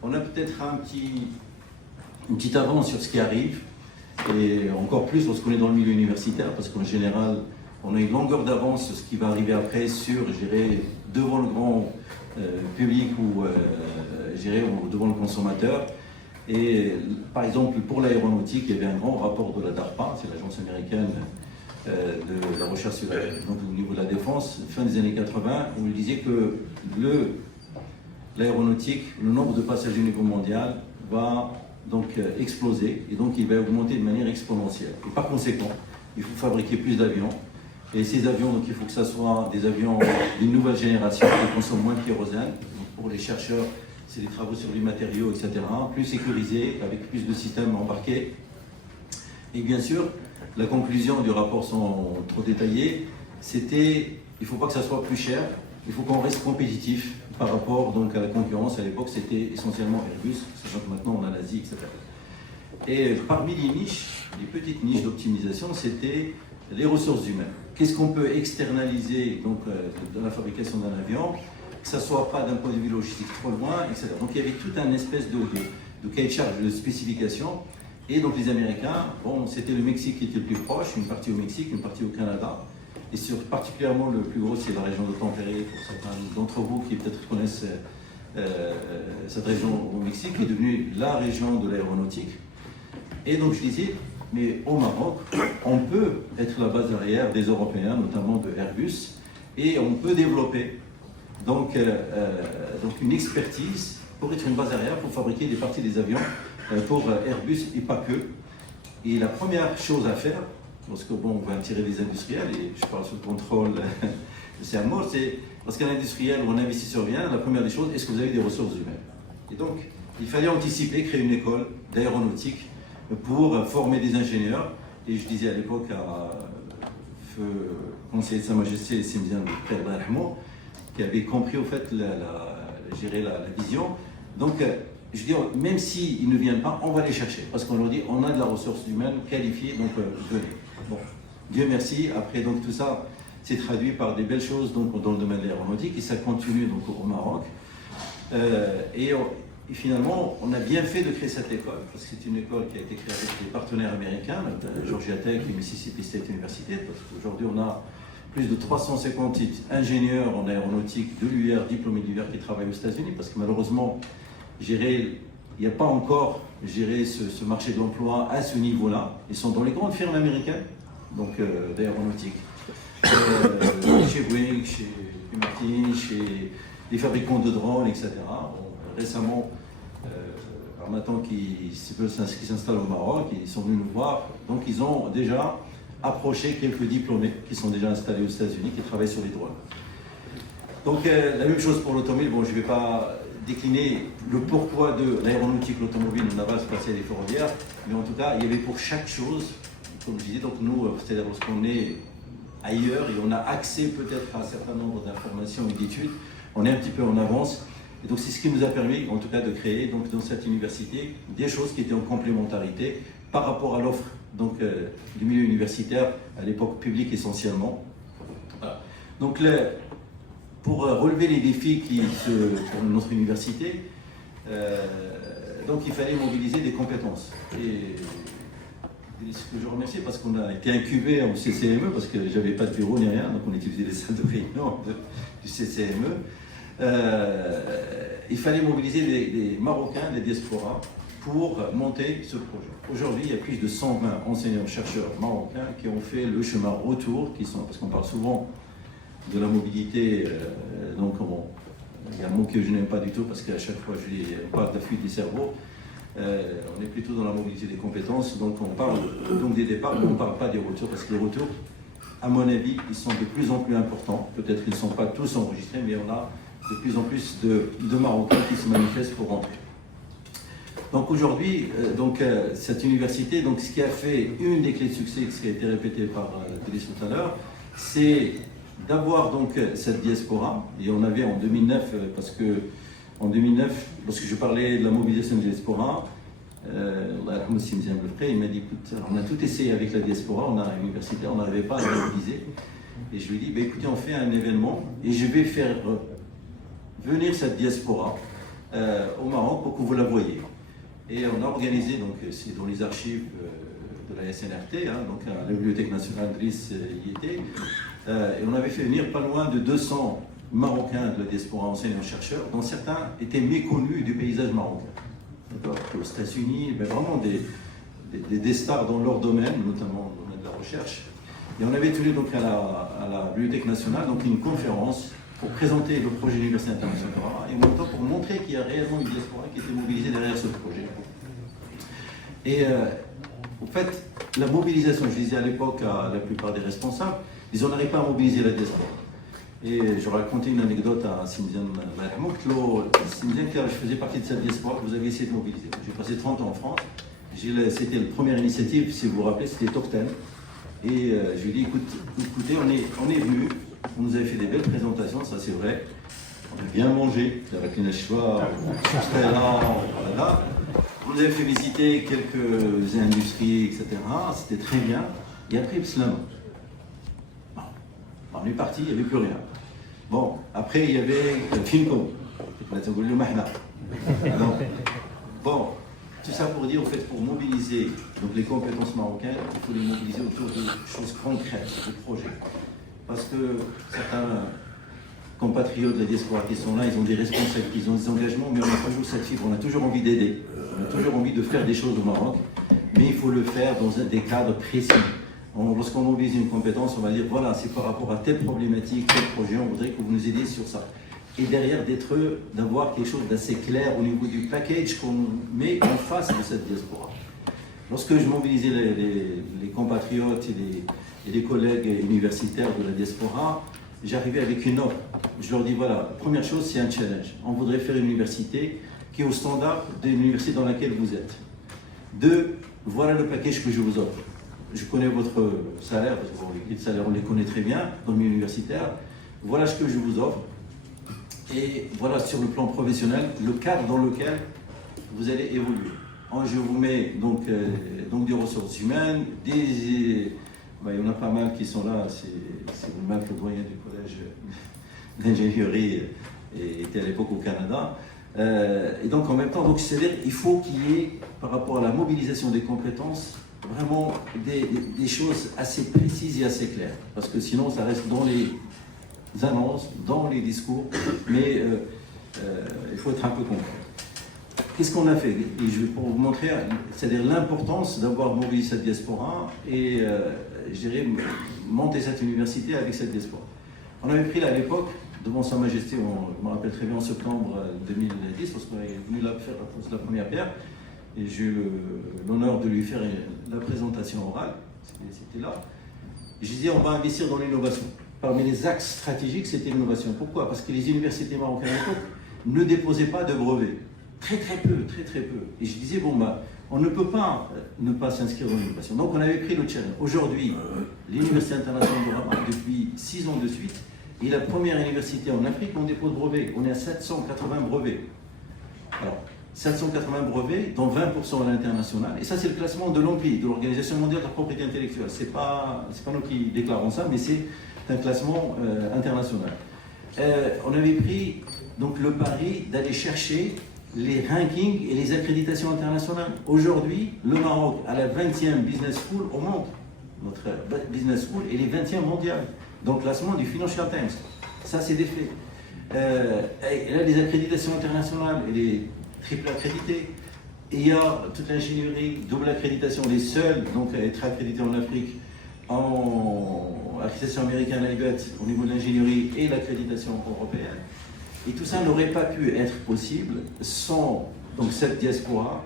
On a peut-être une petite avance sur ce qui arrive, et encore plus lorsqu'on est dans le milieu universitaire, parce qu'en général, on a une longueur d'avance sur ce qui va arriver après sur, je dirais, devant le grand public ou, je dirais, devant le consommateur. Et par exemple, pour l'aéronautique, il y avait un grand rapport de la DARPA, c'est l'agence américaine de la recherche sur donc, au niveau de la défense, fin des années 80, où il disait que l'aéronautique, le nombre de passagers au niveau mondial va donc exploser, et donc il va augmenter de manière exponentielle. Et par conséquent, il faut fabriquer plus d'avions, et ces avions, donc il faut que ce soit des avions d'une nouvelle génération qui consomment moins de kérosène. Donc, pour les chercheurs, c'est des travaux sur les matériaux, etc., plus sécurisés, avec plus de systèmes embarqués. Et bien sûr, la conclusion du rapport, sans trop détailler, c'était il ne faut pas que ça soit plus cher, il faut qu'on reste compétitif par rapport donc, à la concurrence. À l'époque, c'était essentiellement Airbus, sachant que maintenant on a l'Asie, etc. Et parmi les niches, les petites niches d'optimisation, c'était les ressources humaines. Qu'est-ce qu'on peut externaliser donc, dans la fabrication d'un avion, que ça ne soit pas d'un point de vue logistique trop loin, etc. Donc il y avait tout un espèce de cahier de charge, de spécification. Et donc les Américains, bon, c'était le Mexique qui était le plus proche, une partie au Mexique, une partie au Canada. Et particulièrement le plus gros, c'est la région de Tampere, pour certains d'entre vous qui peut-être connaissent cette région au Mexique, qui est devenue la région de l'aéronautique. Et donc je disais, mais au Maroc, on peut être la base arrière des Européens, notamment de Airbus, et on peut développer donc une expertise pour être une base arrière, pour fabriquer des parties des avions pour Airbus et pas que. Et la première chose à faire, lorsque on va attirer des industriels, et je parle sous le contrôle de Sermo, c'est lorsqu'un industriel ou un investisseur vient, la première des choses, est-ce que vous avez des ressources humaines? Et donc, il fallait anticiper, créer une école d'aéronautique pour former des ingénieurs. Et je disais à l'époque à feu conseiller de Sa Majesté Simzian Rahmo, qui avait compris au fait gérer la vision. Donc, je dis, même s'ils ne viennent pas, on va les chercher. Parce qu'on leur dit, on a de la ressource humaine qualifiée, donc venez. Bon, Dieu merci. Après, donc tout ça s'est traduit par des belles choses donc, dans le domaine de l'aéronautique, et ça continue donc, au Maroc. Et finalement, on a bien fait de créer cette école, parce que c'est une école qui a été créée avec des partenaires américains, Georgia Tech et Mississippi State University, parce qu'aujourd'hui on a plus de 350 ingénieurs en aéronautique de l'UR, diplômés de l'UR qui travaillent aux États-Unis, parce que malheureusement, il n'y a pas encore géré ce marché de l'emploi à ce niveau-là. Ils sont dans les grandes firmes américaines, donc d'aéronautique, chez Boeing, chez Martin, chez les fabricants de drones, etc. Récemment, on attend qu'ils s'installent au Maroc, ils sont venus nous voir, donc ils ont déjà approché quelques diplômés qui sont déjà installés aux États-Unis, qui travaillent sur les drones. Donc la même chose pour l'automobile. Bon, je ne vais pas décliner le pourquoi de l'aéronautique, l'automobile, le naval, spatial et ferroviaire, mais en tout cas, il y avait pour chaque chose, comme je disais, donc nous, c'est-à-dire lorsqu'on est ailleurs et on a accès peut-être à un certain nombre d'informations et d'études, on est un petit peu en avance. Et donc c'est ce qui nous a permis, en tout cas, de créer donc, dans cette université des choses qui étaient en complémentarité par rapport à l'offre donc, du milieu universitaire, à l'époque publique essentiellement. Voilà. Donc pour relever les défis pour notre université, donc il fallait mobiliser des compétences. Et ce que je remercie, parce qu'on a été incubé au CCME, parce que j'avais pas de bureau ni rien, donc on utilisait les salles de réunion du CCME. Il fallait mobiliser des Marocains, des diasporas, pour monter ce projet. Aujourd'hui, il y a plus de 120 enseignants-chercheurs marocains qui ont fait le chemin retour, parce qu'on parle souvent de la mobilité, donc il y a un mot que je n'aime pas du tout, parce qu'à chaque fois on parle de la fuite des cerveaux, on est plutôt dans la mobilité des compétences, donc on parle donc des départs, mais on ne parle pas des retours, parce que les retours, à mon avis, ils sont de plus en plus importants. Peut-être qu'ils ne sont pas tous enregistrés, mais on a de plus en plus de Marocains qui se manifestent pour rentrer. Donc aujourd'hui, cette université, donc ce qui a fait une des clés de succès, ce qui a été répété par Télis tout à l'heure, c'est d'avoir donc cette diaspora. Et on avait en 2009, parce que en 2009, lorsque je parlais de la mobilisation de la diaspora, il m'a dit, écoute, on a tout essayé avec la diaspora, on a une université, on n'arrivait pas à la mobiliser. Et je lui ai dit, bah, écoutez, on fait un événement et je vais faire venir cette diaspora au Maroc pour que vous la voyiez. Et on a organisé, donc c'est dans les archives de la SNRT, donc à la Bibliothèque nationale Driss y était, et on avait fait venir pas loin de 200 Marocains de la diaspora enseignants-chercheurs, dont certains étaient méconnus du paysage marocain. Aux États-Unis, mais vraiment des stars dans leur domaine, notamment dans le domaine de la recherche. Et on avait tenu donc à la Bibliothèque nationale donc une conférence pour présenter le projet de l'Université internationale et en même temps pour montrer qu'il y a réellement une diaspora qui était mobilisée derrière ce projet. Et en fait, la mobilisation, je disais à l'époque à la plupart des responsables, ils n'arrivent pas à mobiliser la diaspora. Et je racontais une anecdote à Simzian Mahmoud. Simzian, je faisais partie de cette diaspora que vous avez essayé de mobiliser. J'ai passé 30 ans en France. C'était la première initiative, si vous vous rappelez, c'était Top 10. Et je lui ai dit, écoutez, on est venu, on nous avait fait des belles présentations, ça c'est vrai. On a bien mangé, avec une choix, voilà. On nous avait fait visiter quelques industries, etc. C'était très bien. Et après, Islam. On est parti, il n'y avait plus rien. Bon, après il y avait Finco, le Mahna. Bon, tout ça pour dire, en fait, pour mobiliser donc, les compétences marocaines, il faut les mobiliser autour de choses concrètes, de projets. Parce que certains compatriotes de la diaspora qui sont là, ils ont des responsabilités, ils ont des engagements, mais on n'a pas toujours cette fibre, on a toujours envie d'aider, on a toujours envie de faire des choses au Maroc, mais il faut le faire dans des cadres précis. Lorsqu'on mobilise une compétence, on va dire voilà, c'est par rapport à telle problématique, tel projet, on voudrait que vous nous aidiez sur ça. Et derrière, d'avoir quelque chose d'assez clair au niveau du package qu'on met en face de cette diaspora. Lorsque je mobilisais les compatriotes et les collègues universitaires de la diaspora, j'arrivais avec une offre. Je leur dis voilà, première chose, c'est un challenge. On voudrait faire une université qui est au standard de l'université dans laquelle vous êtes. 2, voilà le package que je vous offre. Je connais votre salaire, parce que les salaires, on les connaît très bien dans le milieu universitaire. Voilà ce que je vous offre. Et voilà, sur le plan professionnel, le cadre dans lequel vous allez évoluer. Je vous mets donc des ressources humaines, il y en a pas mal qui sont là, c'est vous-même le doyen du collège d'ingénierie, et était à l'époque au Canada. Et donc en même temps, c'est-à-dire il faut qu'il y ait, par rapport à la mobilisation des compétences, vraiment des choses assez précises et assez claires. Parce que sinon, ça reste dans les annonces, dans les discours, mais il faut être un peu concret. Qu'est-ce qu'on a fait? Et je vais pour vous montrer, c'est-à-dire l'importance d'avoir mobilisé cette diaspora et, je dirais, monter cette université avec cette diaspora. On avait pris là, à l'époque, devant Sa Majesté, je me rappelle très bien, en septembre 2010, lorsqu'on est venu là faire la première pierre, et j'ai eu l'honneur de lui faire la présentation orale, c'était là. Et je disais, on va investir dans l'innovation. Parmi les axes stratégiques, c'était l'innovation. Pourquoi? Parce que les universités marocaines à l'époque ne déposaient pas de brevets. Très peu. Et je disais, bon, on ne peut pas ne pas s'inscrire dans l'innovation. Donc on avait pris le challenge. Aujourd'hui, l'Université internationale de Rabat, depuis 6 ans de suite, est la première université en Afrique où on dépose brevets. On est à 780 brevets. Alors, 780 brevets, dont 20% à l'international. Et ça, c'est le classement de l'OMPI, de l'Organisation mondiale de la propriété intellectuelle. C'est pas nous qui déclarons ça, mais c'est un classement international. On avait pris donc le pari d'aller chercher les rankings et les accréditations internationales. Aujourd'hui, le Maroc a la 20e business school au monde. Notre business school est les 20e mondiale dans le classement du Financial Times. Ça, c'est des faits. Elle a des accréditations internationales, elle est triple accréditée. Et il y a toute l'ingénierie, double accréditation, les seuls donc, à être accrédités en Afrique en accréditation américaine IBET au niveau de l'ingénierie et l'accréditation européenne. Et tout ça n'aurait pas pu être possible sans donc, cette diaspora,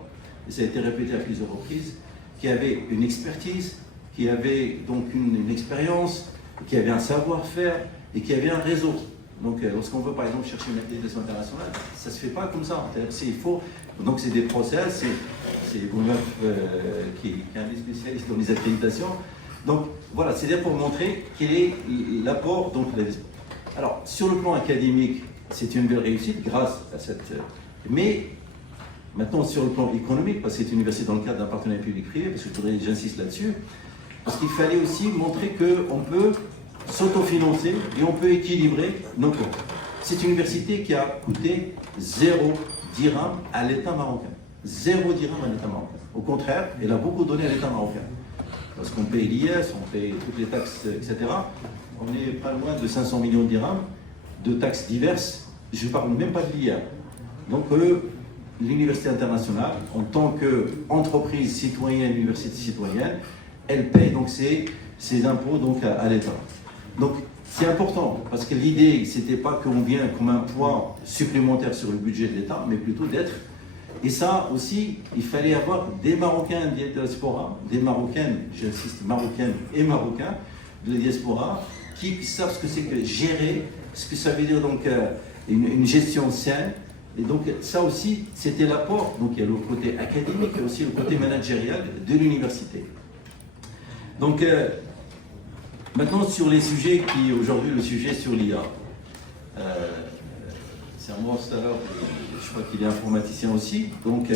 et ça a été répété à plusieurs reprises, qui avait une expertise, qui avait donc une expérience, qui avait un savoir-faire et qui avait un réseau. Donc lorsqu'on veut par exemple chercher une accréditation internationale, ça ne se fait pas comme ça. Il faut, donc c'est des process, c'est Goumef qui est un des spécialistes dans les accréditations. Donc voilà, c'est-à-dire pour montrer quel est l'apport donc de la diaspora. Alors sur le plan académique, c'est une belle réussite grâce à cette... Mais maintenant, sur le plan économique, parce que c'est une université dans le cadre d'un partenariat public-privé, parce que j'insiste là-dessus, parce qu'il fallait aussi montrer qu'on peut s'autofinancer et on peut équilibrer nos comptes. C'est une université qui a coûté 0 dirham à l'État marocain. 0 dirham à l'État marocain. Au contraire, elle a beaucoup donné à l'État marocain. Parce qu'on paye l'IS, on paye toutes les taxes, etc. On est pas loin de 500 millions de dirhams de taxes diverses, je ne parle même pas de l'IA. Donc l'université internationale, en tant qu'entreprise citoyenne, université citoyenne, elle paye donc ses impôts donc, à l'État. Donc c'est important, parce que l'idée, ce n'était pas qu'on vient comme un poids supplémentaire sur le budget de l'État, mais plutôt d'être. Et ça aussi, il fallait avoir des Marocains de la diaspora, des Marocaines, j'insiste, Marocaines et Marocains de la diaspora, qui savent ce que c'est que gérer, ce que ça veut dire donc une gestion saine. Et donc ça aussi, c'était l'apport. Donc il y a le côté académique et aussi le côté managérial de l'université. Donc maintenant sur les sujets qui, aujourd'hui, le sujet sur l'IA. C'est un mot tout à l'heure, je crois qu'il est informaticien aussi. Donc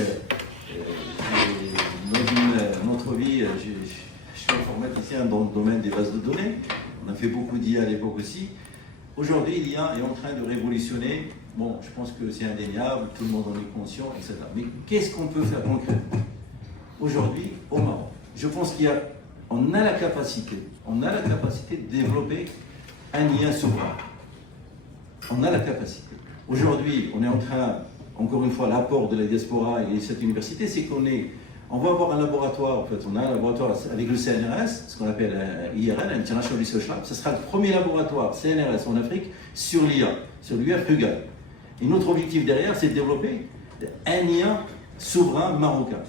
dans notre vie, je suis informaticien dans le domaine des bases de données. On a fait beaucoup d'IA à l'époque aussi. Aujourd'hui, l'IA est en train de révolutionner. Bon, je pense que c'est indéniable, tout le monde en est conscient, etc. Mais qu'est-ce qu'on peut faire concrètement aujourd'hui au Maroc? Je pense qu'on a la capacité de développer un IA souverain. On a la capacité. Aujourd'hui, on est en train, encore une fois, l'apport de la diaspora et de cette université, c'est on va avoir un laboratoire, en fait, on a un laboratoire avec le CNRS, ce qu'on appelle IRL, International Research Lab. Ce sera le premier laboratoire CNRS en Afrique sur l'IA, sur l'UF Rugal. Et notre objectif derrière, c'est de développer un IA souverain marocain.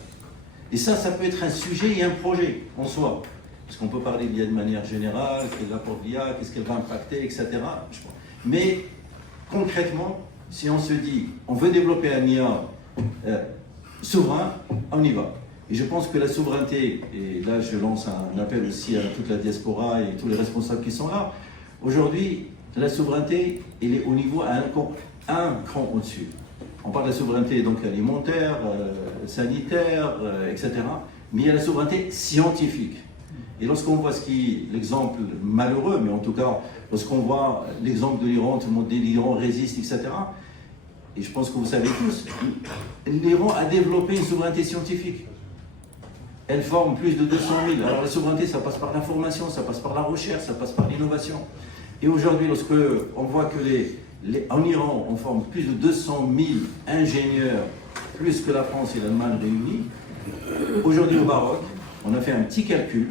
Et ça peut être un sujet et un projet en soi. Parce qu'on peut parler de l'IA de manière générale, quel est l'apport de l'IA, qu'est-ce qu'elle va impacter, etc. Mais concrètement, si on se dit, on veut développer un IA souverain, on y va. Et je pense que la souveraineté, et là je lance un appel aussi à toute la diaspora et tous les responsables qui sont là, aujourd'hui, la souveraineté, elle est au niveau à un cran au-dessus. On parle de la souveraineté donc alimentaire, sanitaire, etc. Mais il y a la souveraineté scientifique. Et lorsqu'on voit l'exemple malheureux, mais en tout cas, lorsqu'on voit l'exemple de l'Iran, tout le monde dit l'Iran résiste, etc. Et je pense que vous savez tous, l'Iran a développé une souveraineté scientifique. elle forme plus de 200 000. Alors la souveraineté, ça passe par la formation, ça passe par la recherche, ça passe par l'innovation. Et aujourd'hui, lorsque on voit que en Iran, on forme plus de 200 000 ingénieurs, plus que la France et l'Allemagne réunis, aujourd'hui au Maroc, on a fait un petit calcul,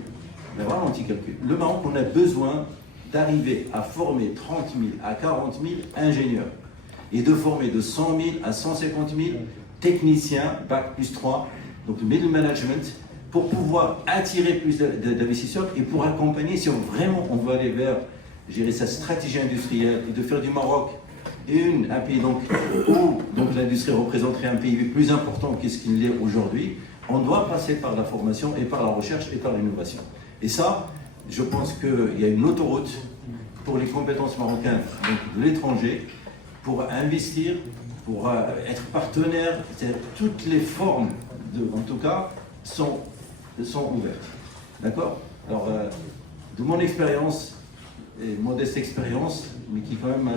mais vraiment un petit calcul. Le Maroc, on a besoin d'arriver à former 30 000 à 40 000 ingénieurs et de former de 100 000 à 150 000 techniciens, Bac plus 3, donc middle management, pour pouvoir attirer plus d'investisseurs et pour accompagner, si vraiment on veut aller vers gérer sa stratégie industrielle et de faire du Maroc un pays donc, où donc, l'industrie représenterait un PIB plus important que ce qu'il l'est aujourd'hui, on doit passer par la formation et par la recherche et par l'innovation. Et ça, je pense qu'il y a une autoroute pour les compétences marocaines donc, de l'étranger, pour investir, pour être partenaire, toutes les formes, en tout cas, sont ouvertes. D'accord? Alors, de mon expérience, et modeste expérience, mais qui quand même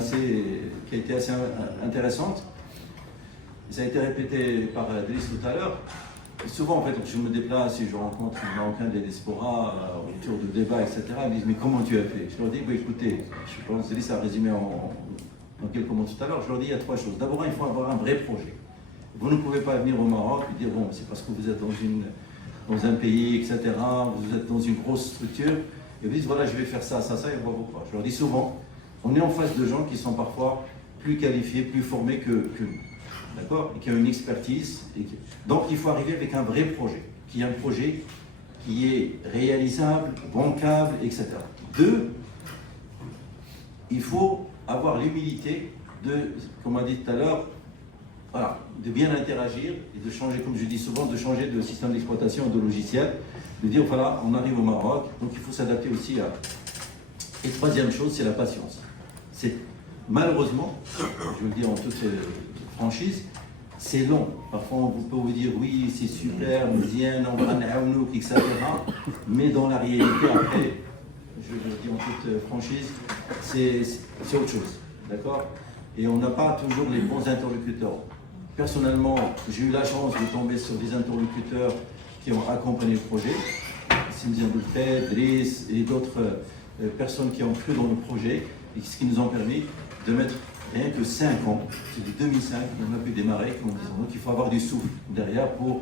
qui a été assez intéressante. Ça a été répété par Driss tout à l'heure. Souvent, en fait, je me déplace et je rencontre les Marocains des diasporas autour de débats, etc. Ils me disent, mais comment tu as fait? Je leur dis, bah, écoutez, je pense que Driss a résumé en quelques mots tout à l'heure. Je leur dis, il y a trois choses. D'abord, il faut avoir un vrai projet. Vous ne pouvez pas venir au Maroc et dire, bon, c'est parce que vous êtes dans un pays, etc., vous êtes dans une grosse structure, et vous dites, voilà, je vais faire ça, ça, ça, et on va vous croire. Je leur dis souvent, on est en face de gens qui sont parfois plus qualifiés, plus formés que nous, d'accord? Et qui ont une expertise. Donc, il faut arriver avec un vrai projet, qui est un projet qui est réalisable, bancable, etc. Deux, il faut avoir l'humilité de, comme on a dit tout à l'heure, voilà, de bien interagir et de changer, comme je dis souvent, de changer de système d'exploitation, de logiciel, de dire voilà, on arrive au Maroc, donc il faut s'adapter aussi à. Et troisième chose, c'est la patience. C'est malheureusement, je vous le dis en toute franchise, c'est long. Parfois on peut vous dire oui, c'est super, etc. Mais dans la réalité, après, je le dis en toute franchise, c'est autre chose. D'accord? Et on n'a pas toujours les bons interlocuteurs. Personnellement, j'ai eu la chance de tomber sur des interlocuteurs qui ont accompagné le projet, Cynthia Boulfet, Driss et d'autres personnes qui ont cru dans le projet et ce qui nous ont permis de mettre rien que 5 ans, c'est de 2005 qu'on a pu démarrer, comme disons. Donc il faut avoir du souffle derrière pour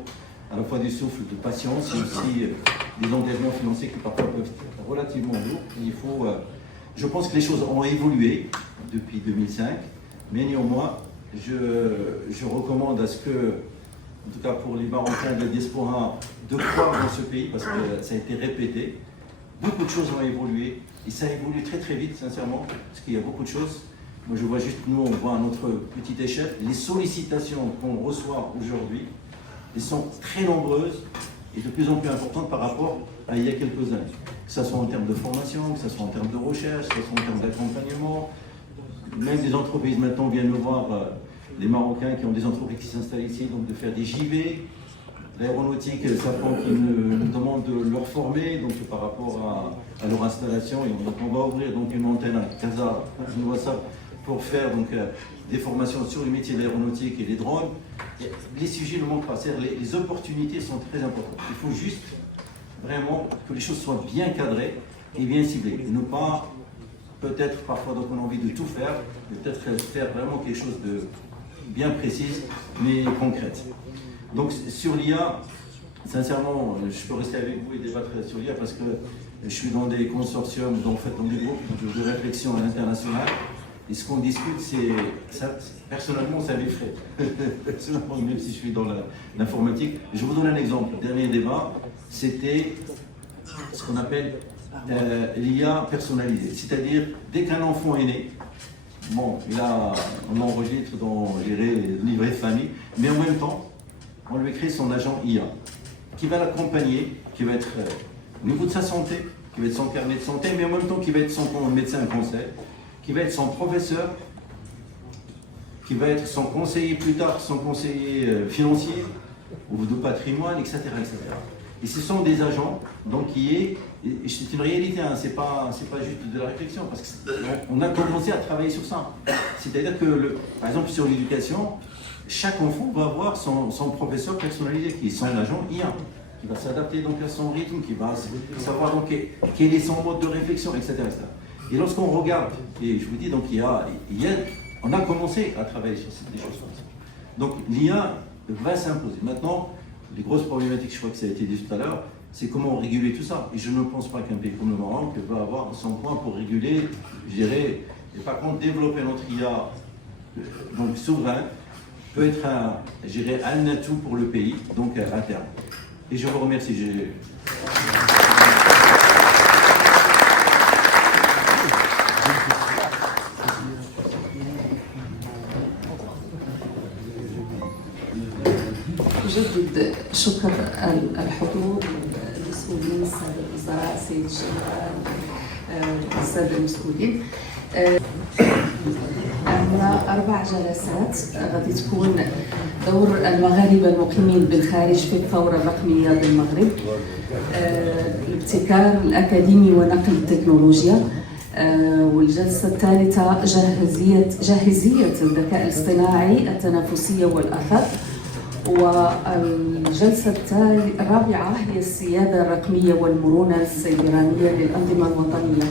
à la fois du souffle de patience et aussi des engagements financiers qui parfois peuvent être relativement lourds. Et il faut, je pense que les choses ont évolué depuis 2005, mais néanmoins, je recommande à ce que, en tout cas pour les Marocains de la diaspora, de croire dans ce pays, parce que ça a été répété. Beaucoup de choses ont évolué, et ça évolue très très vite, sincèrement, parce qu'il y a beaucoup de choses. Moi je vois juste, nous on voit à notre petite échelle, les sollicitations qu'on reçoit aujourd'hui, elles sont très nombreuses et de plus en plus importantes par rapport à il y a quelques années. Que ce soit en termes de formation, que ce soit en termes de recherche, que ce soit en termes d'accompagnement. Même des entreprises maintenant viennent nous voir, des Marocains qui ont des entreprises qui s'installent ici, donc de faire des JV. L'aéronautique, Safran qui nous demande de leur former donc par rapport à leur installation. Et donc on va ouvrir donc une antenne à Casa, je vois ça, pour faire donc, des formations sur les métiers de l'aéronautique et les drones. Et les sujets ne manquent pas, c'est-à-dire les opportunités sont très importantes. Il faut juste vraiment que les choses soient bien cadrées et bien ciblées. Et ne pas, peut-être parfois donc on a envie de tout faire, mais peut-être faire vraiment quelque chose de bien précis, mais concrète. Donc sur l'IA, sincèrement, je peux rester avec vous et débattre sur l'IA parce que je suis dans des consortiums, dans des groupes de réflexion à l'international. Et ce qu'on discute, personnellement, ça m'effraie. Personnellement, même si je suis dans l'informatique. Je vous donne un exemple. Le dernier débat, c'était ce qu'on appelle l'IA personnalisée. C'est-à-dire, dès qu'un enfant est né, bon, on l'enregistre dans les livrets de famille, mais en même temps, on lui crée son agent IA, qui va l'accompagner, qui va être au niveau de sa santé, qui va être son carnet de santé, mais en même temps qui va être son médecin conseil, qui va être son professeur, qui va être son conseiller plus tard, son conseiller financier, ou de patrimoine, etc., etc. Et ce sont des agents, donc c'est une réalité, hein, c'est pas juste de la réflexion, parce qu'on a commencé à travailler sur ça. C'est-à-dire que, par exemple, sur l'éducation, chaque enfant va avoir son professeur personnalisé, qui est son agent IA. qui va s'adapter donc à son rythme, qui va savoir donc quel est son mode de réflexion, etc. etc. Et lorsqu'on regarde, et je vous dis, donc on a commencé à travailler sur des choses comme ça. Donc l'IA va s'imposer. Maintenant, les grosses problématiques, je crois que ça a été dit tout à l'heure, c'est comment réguler tout ça. Et je ne pense pas qu'un pays comme le Maroc va avoir son point pour réguler, je dirais, et par contre développer notre IA donc souverain peut être un atout pour le pays, donc à terme. Et je vous remercie. أجدد شكر الحضور المسؤولين السادة الوزراء السيد الجنرال السادة المسؤولين. عندنا 4 جلسات غادي تكون دور المغاربة المقيمين بالخارج في الثورة الرقمية بالمغرب، الابتكار الأكاديمي ونقل التكنولوجيا، والجلسة الثالثة جاهزية الذكاء الاصطناعي التنافسية والأثر، والجلسة الرابعة هي السيادة الرقمية والمرونة السيبرانية للأنظمة الوطنية.